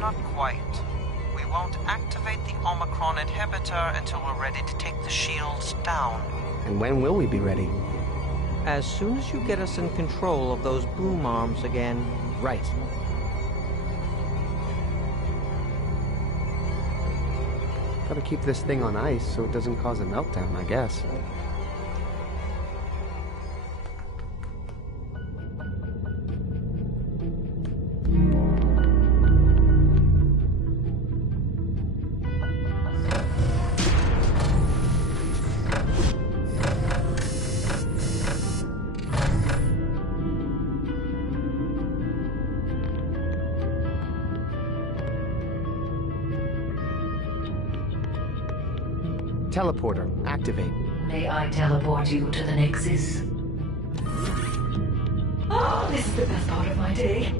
Not quite. We won't activate the Omicron inhibitor until we're ready to take the shields down. And when will we be ready? As soon as you get us in control of those boom arms again. Right. Gotta keep this thing on ice so it doesn't cause a meltdown, I guess. Teleporter, activate. May I teleport you to the Nexus? Oh, this is the best part of my day.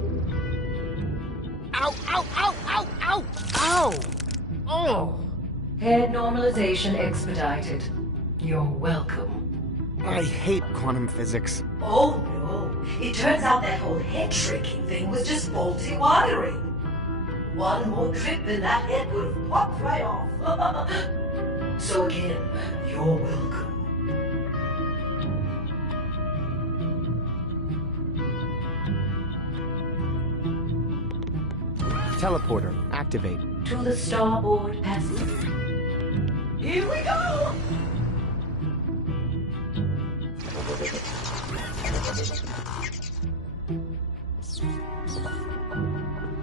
Ow, ow, ow, ow, ow! Ow! Oh! Head normalization expedited. You're welcome. I hate quantum physics. Oh no, it turns out that whole head tricking thing was just faulty wiring. One more trip and that head would have popped right off. So again, you're welcome. Teleporter, activate. To the starboard passage. Here we go!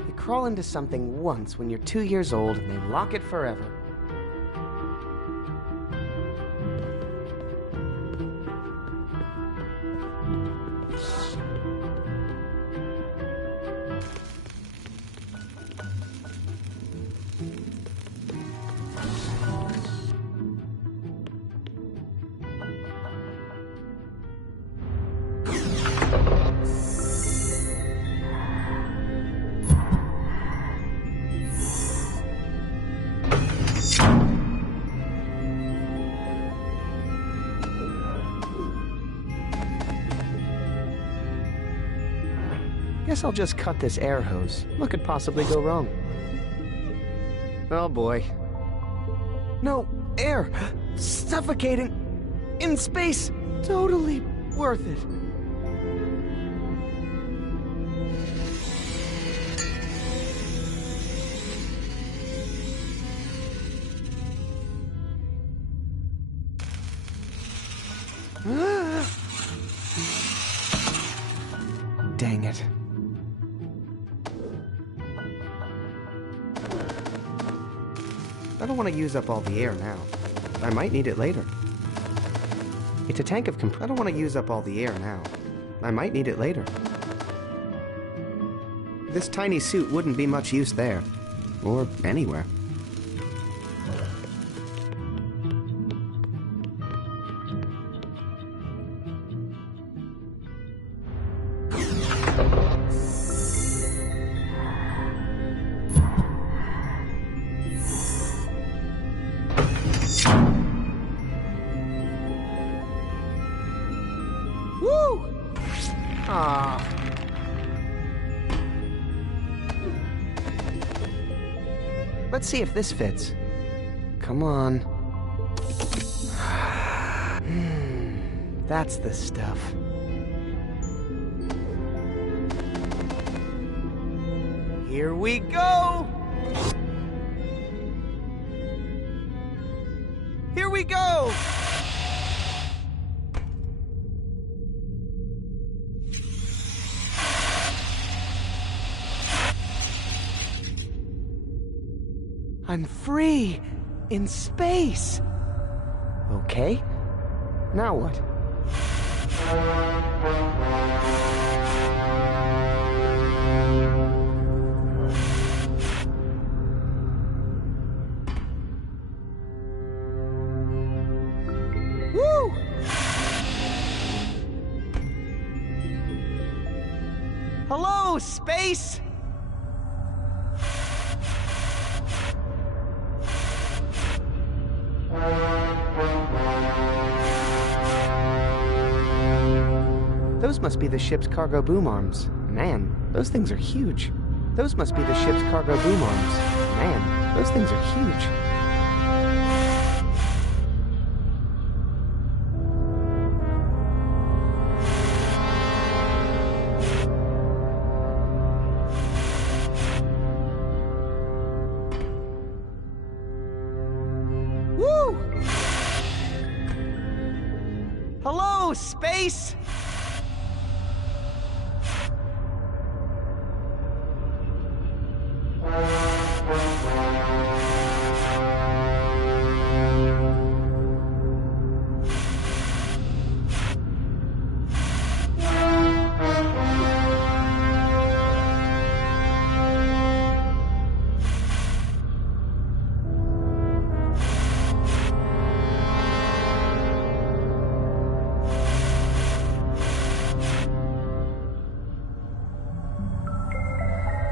You crawl into something once when you're 2 years old and they lock it forever. Guess I'll just cut this air hose. What could possibly go wrong? Oh boy. No air. Suffocating. In space. Totally worth it. Dang it. I don't want to use up all the air now. I might need it later. It's a tank of I don't want to use up all the air now. I might need it later. This tiny suit wouldn't be much use there. Or anywhere. Let's see if this fits. Come on. That's the stuff. Here we go! Here we go! I'm free! In space! Okay. Now what? Woo! Hello, space! Those must be the ship's cargo boom arms. Man, those things are huge. Those must be the ship's cargo boom arms. Man, those things are huge. Woo! Hello, space!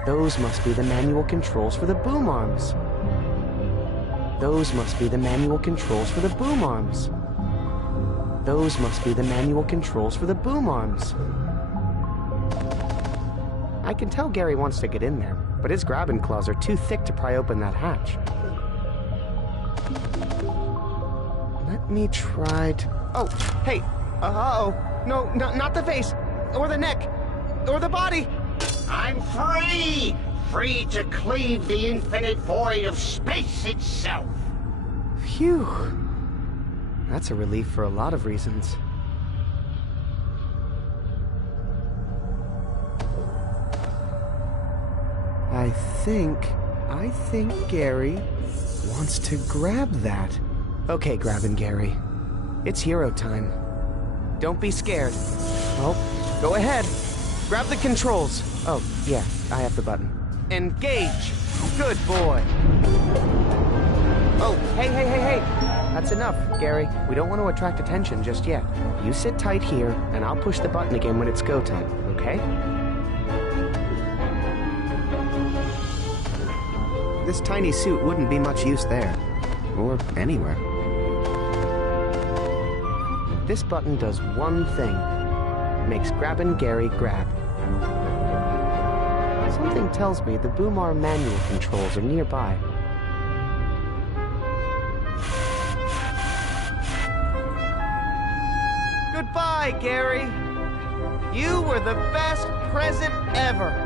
Those must be the manual controls for the boom arms. Those must be the manual controls for the boom arms. Those must be the manual controls for the boom arms. I can tell Gary wants to get in there, but his grabbing claws are too thick to pry open that hatch. Let me try to... Oh, hey! Uh-oh! No, not the face! Or the neck! Or the body! I'm free! Free to cleave the infinite void of space itself! Phew. That's a relief for a lot of reasons. I think Gary wants to grab that. Okay, Grabbin' Gary. It's hero time. Don't be scared. Oh, go ahead. Grab the controls. Oh, yeah, I have the button. Engage! Good boy. Oh, hey. That's enough, Gary. We don't want to attract attention just yet. You sit tight here, and I'll push the button again when it's go time, okay? This tiny suit wouldn't be much use there. Or anywhere. This button does one thing. Makes Grabbin' Gary grab. Something tells me the boom arm manual controls are nearby. Bye, Gary. You were the best present ever.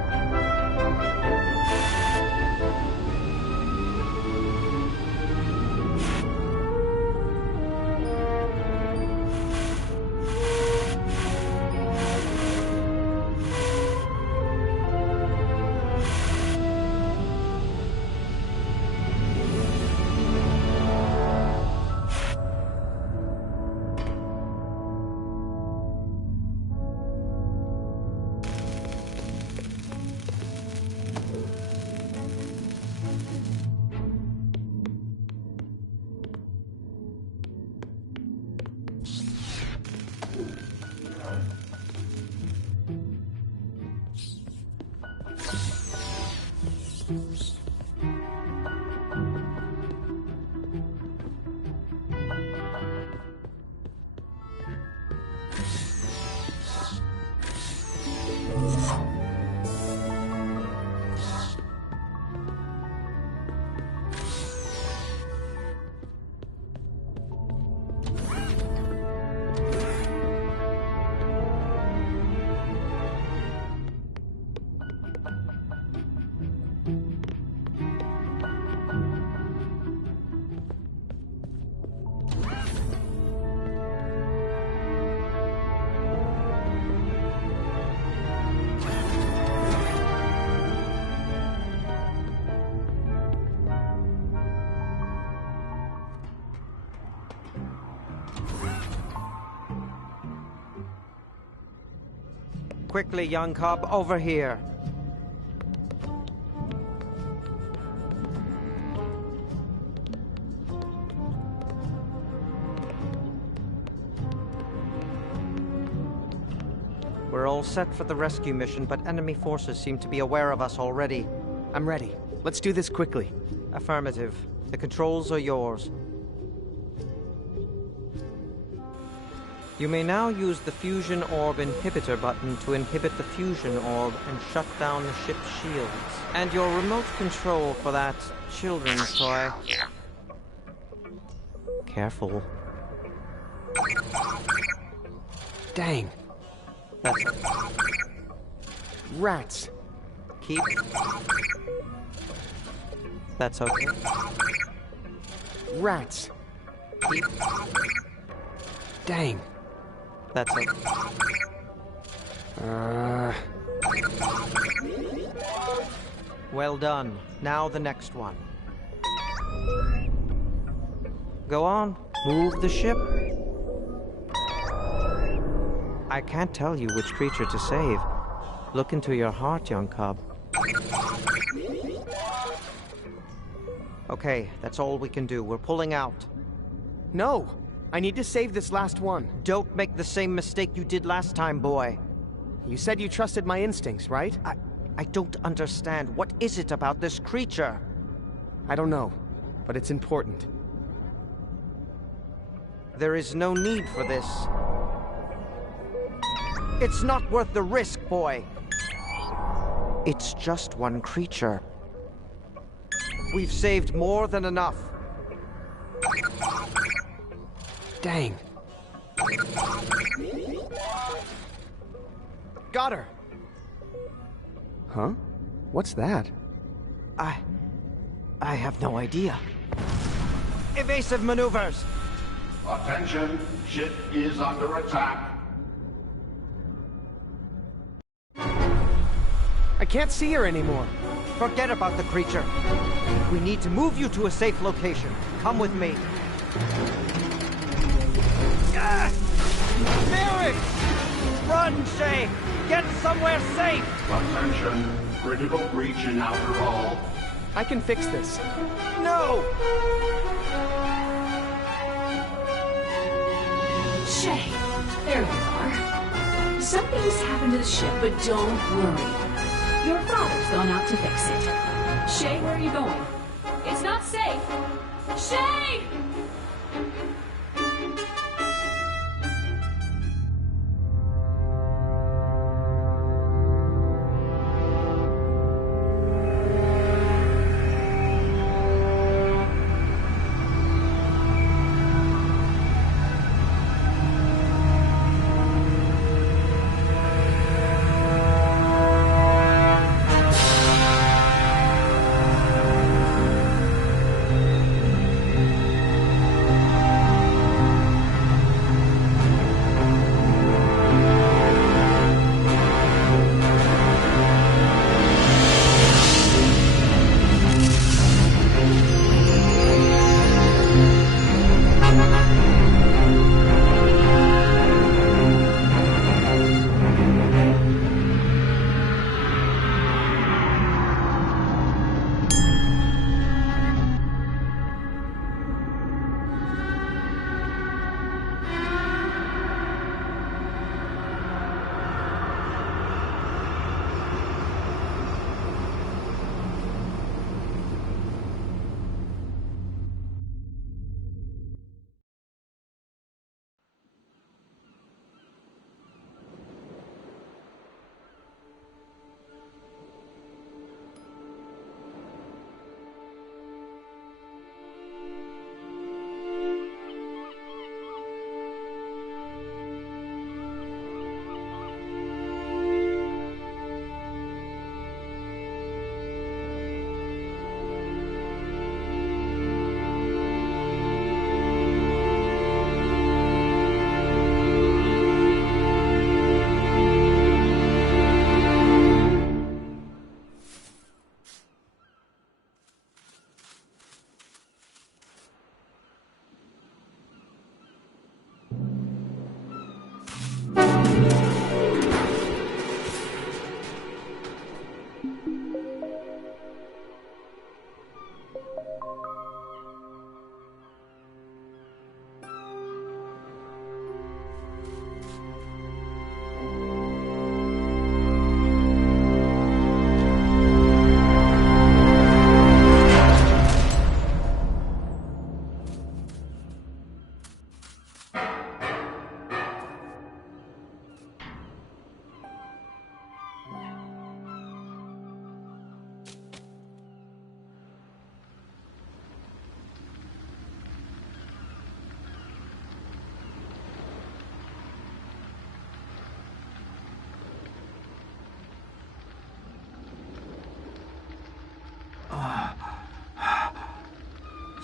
Quickly, young cub, over here. We're all set for the rescue mission, but enemy forces seem to be aware of us already. I'm ready. Let's do this quickly. Affirmative. The controls are yours. You may now use the fusion orb inhibitor button to inhibit the fusion orb and shut down the ship's shields. And your remote control for that children's toy. Careful. Dang. That's it. Rats. Keep. That's okay. Rats. Keep. Dang. That's it. Well done. Now the next one. Go on. Move the ship. I can't tell you which creature to save. Look into your heart, young cub. Okay, that's all we can do. We're pulling out. No! I need to save this last one. Don't make the same mistake you did last time, boy. You said you trusted my instincts, right? I don't understand. What is it about this creature? I don't know, but it's important. There is no need for this. It's not worth the risk, boy. It's just one creature. We've saved more than enough. Dang. Got her! Huh? What's that? I have no idea. Evasive maneuvers! Attention, ship is under attack. I can't see her anymore. Forget about the creature. We need to move you to a safe location. Come with me. Merrick! Run, Shay! Get somewhere safe! Attention, critical breach in outer hull. I can fix this. No! Shay, there you are. Something's happened to the ship, but don't worry. Your father's gone out to fix it. Shay, where are you going? It's not safe. Shay!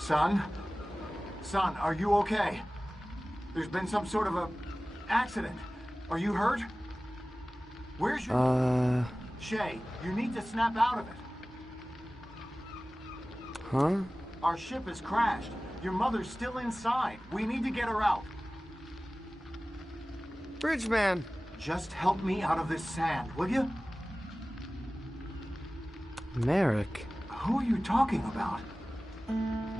Son? Son, are you okay? There's been some sort of a accident. Are you hurt? Where's your... Shay, you need to snap out of it. Huh? Our ship has crashed. Your mother's still inside. We need to get her out. Bridgeman! Just help me out of this sand, will you? Merrick. Who are you talking about?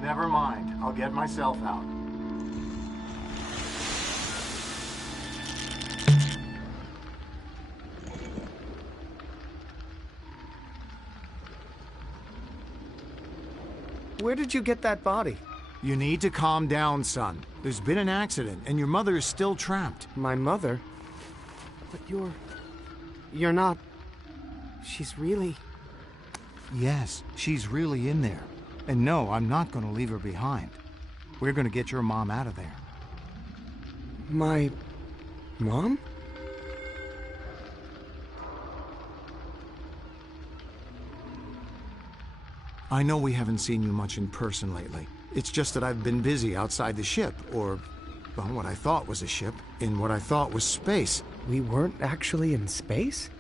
Never mind. I'll get myself out. Where did you get that body? You need to calm down, son. There's been an accident, and your mother is still trapped. My mother? But you're not... She's really... Yes, she's really in there. And no, I'm not going to leave her behind. We're going to get your mom out of there. My... mom? I know we haven't seen you much in person lately. It's just that I've been busy outside the ship, or, well, what I thought was a ship, in what I thought was space. We weren't actually in space?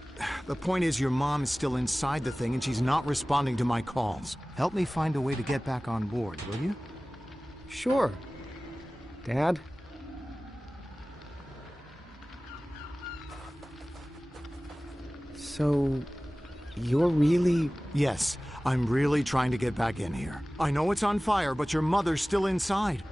The point is, your mom is still inside the thing and she's not responding to my calls. Help me find a way to get back on board, will you? Sure. Dad? So... you're really... Yes, I'm really trying to get back in here. I know it's on fire, but your mother's still inside.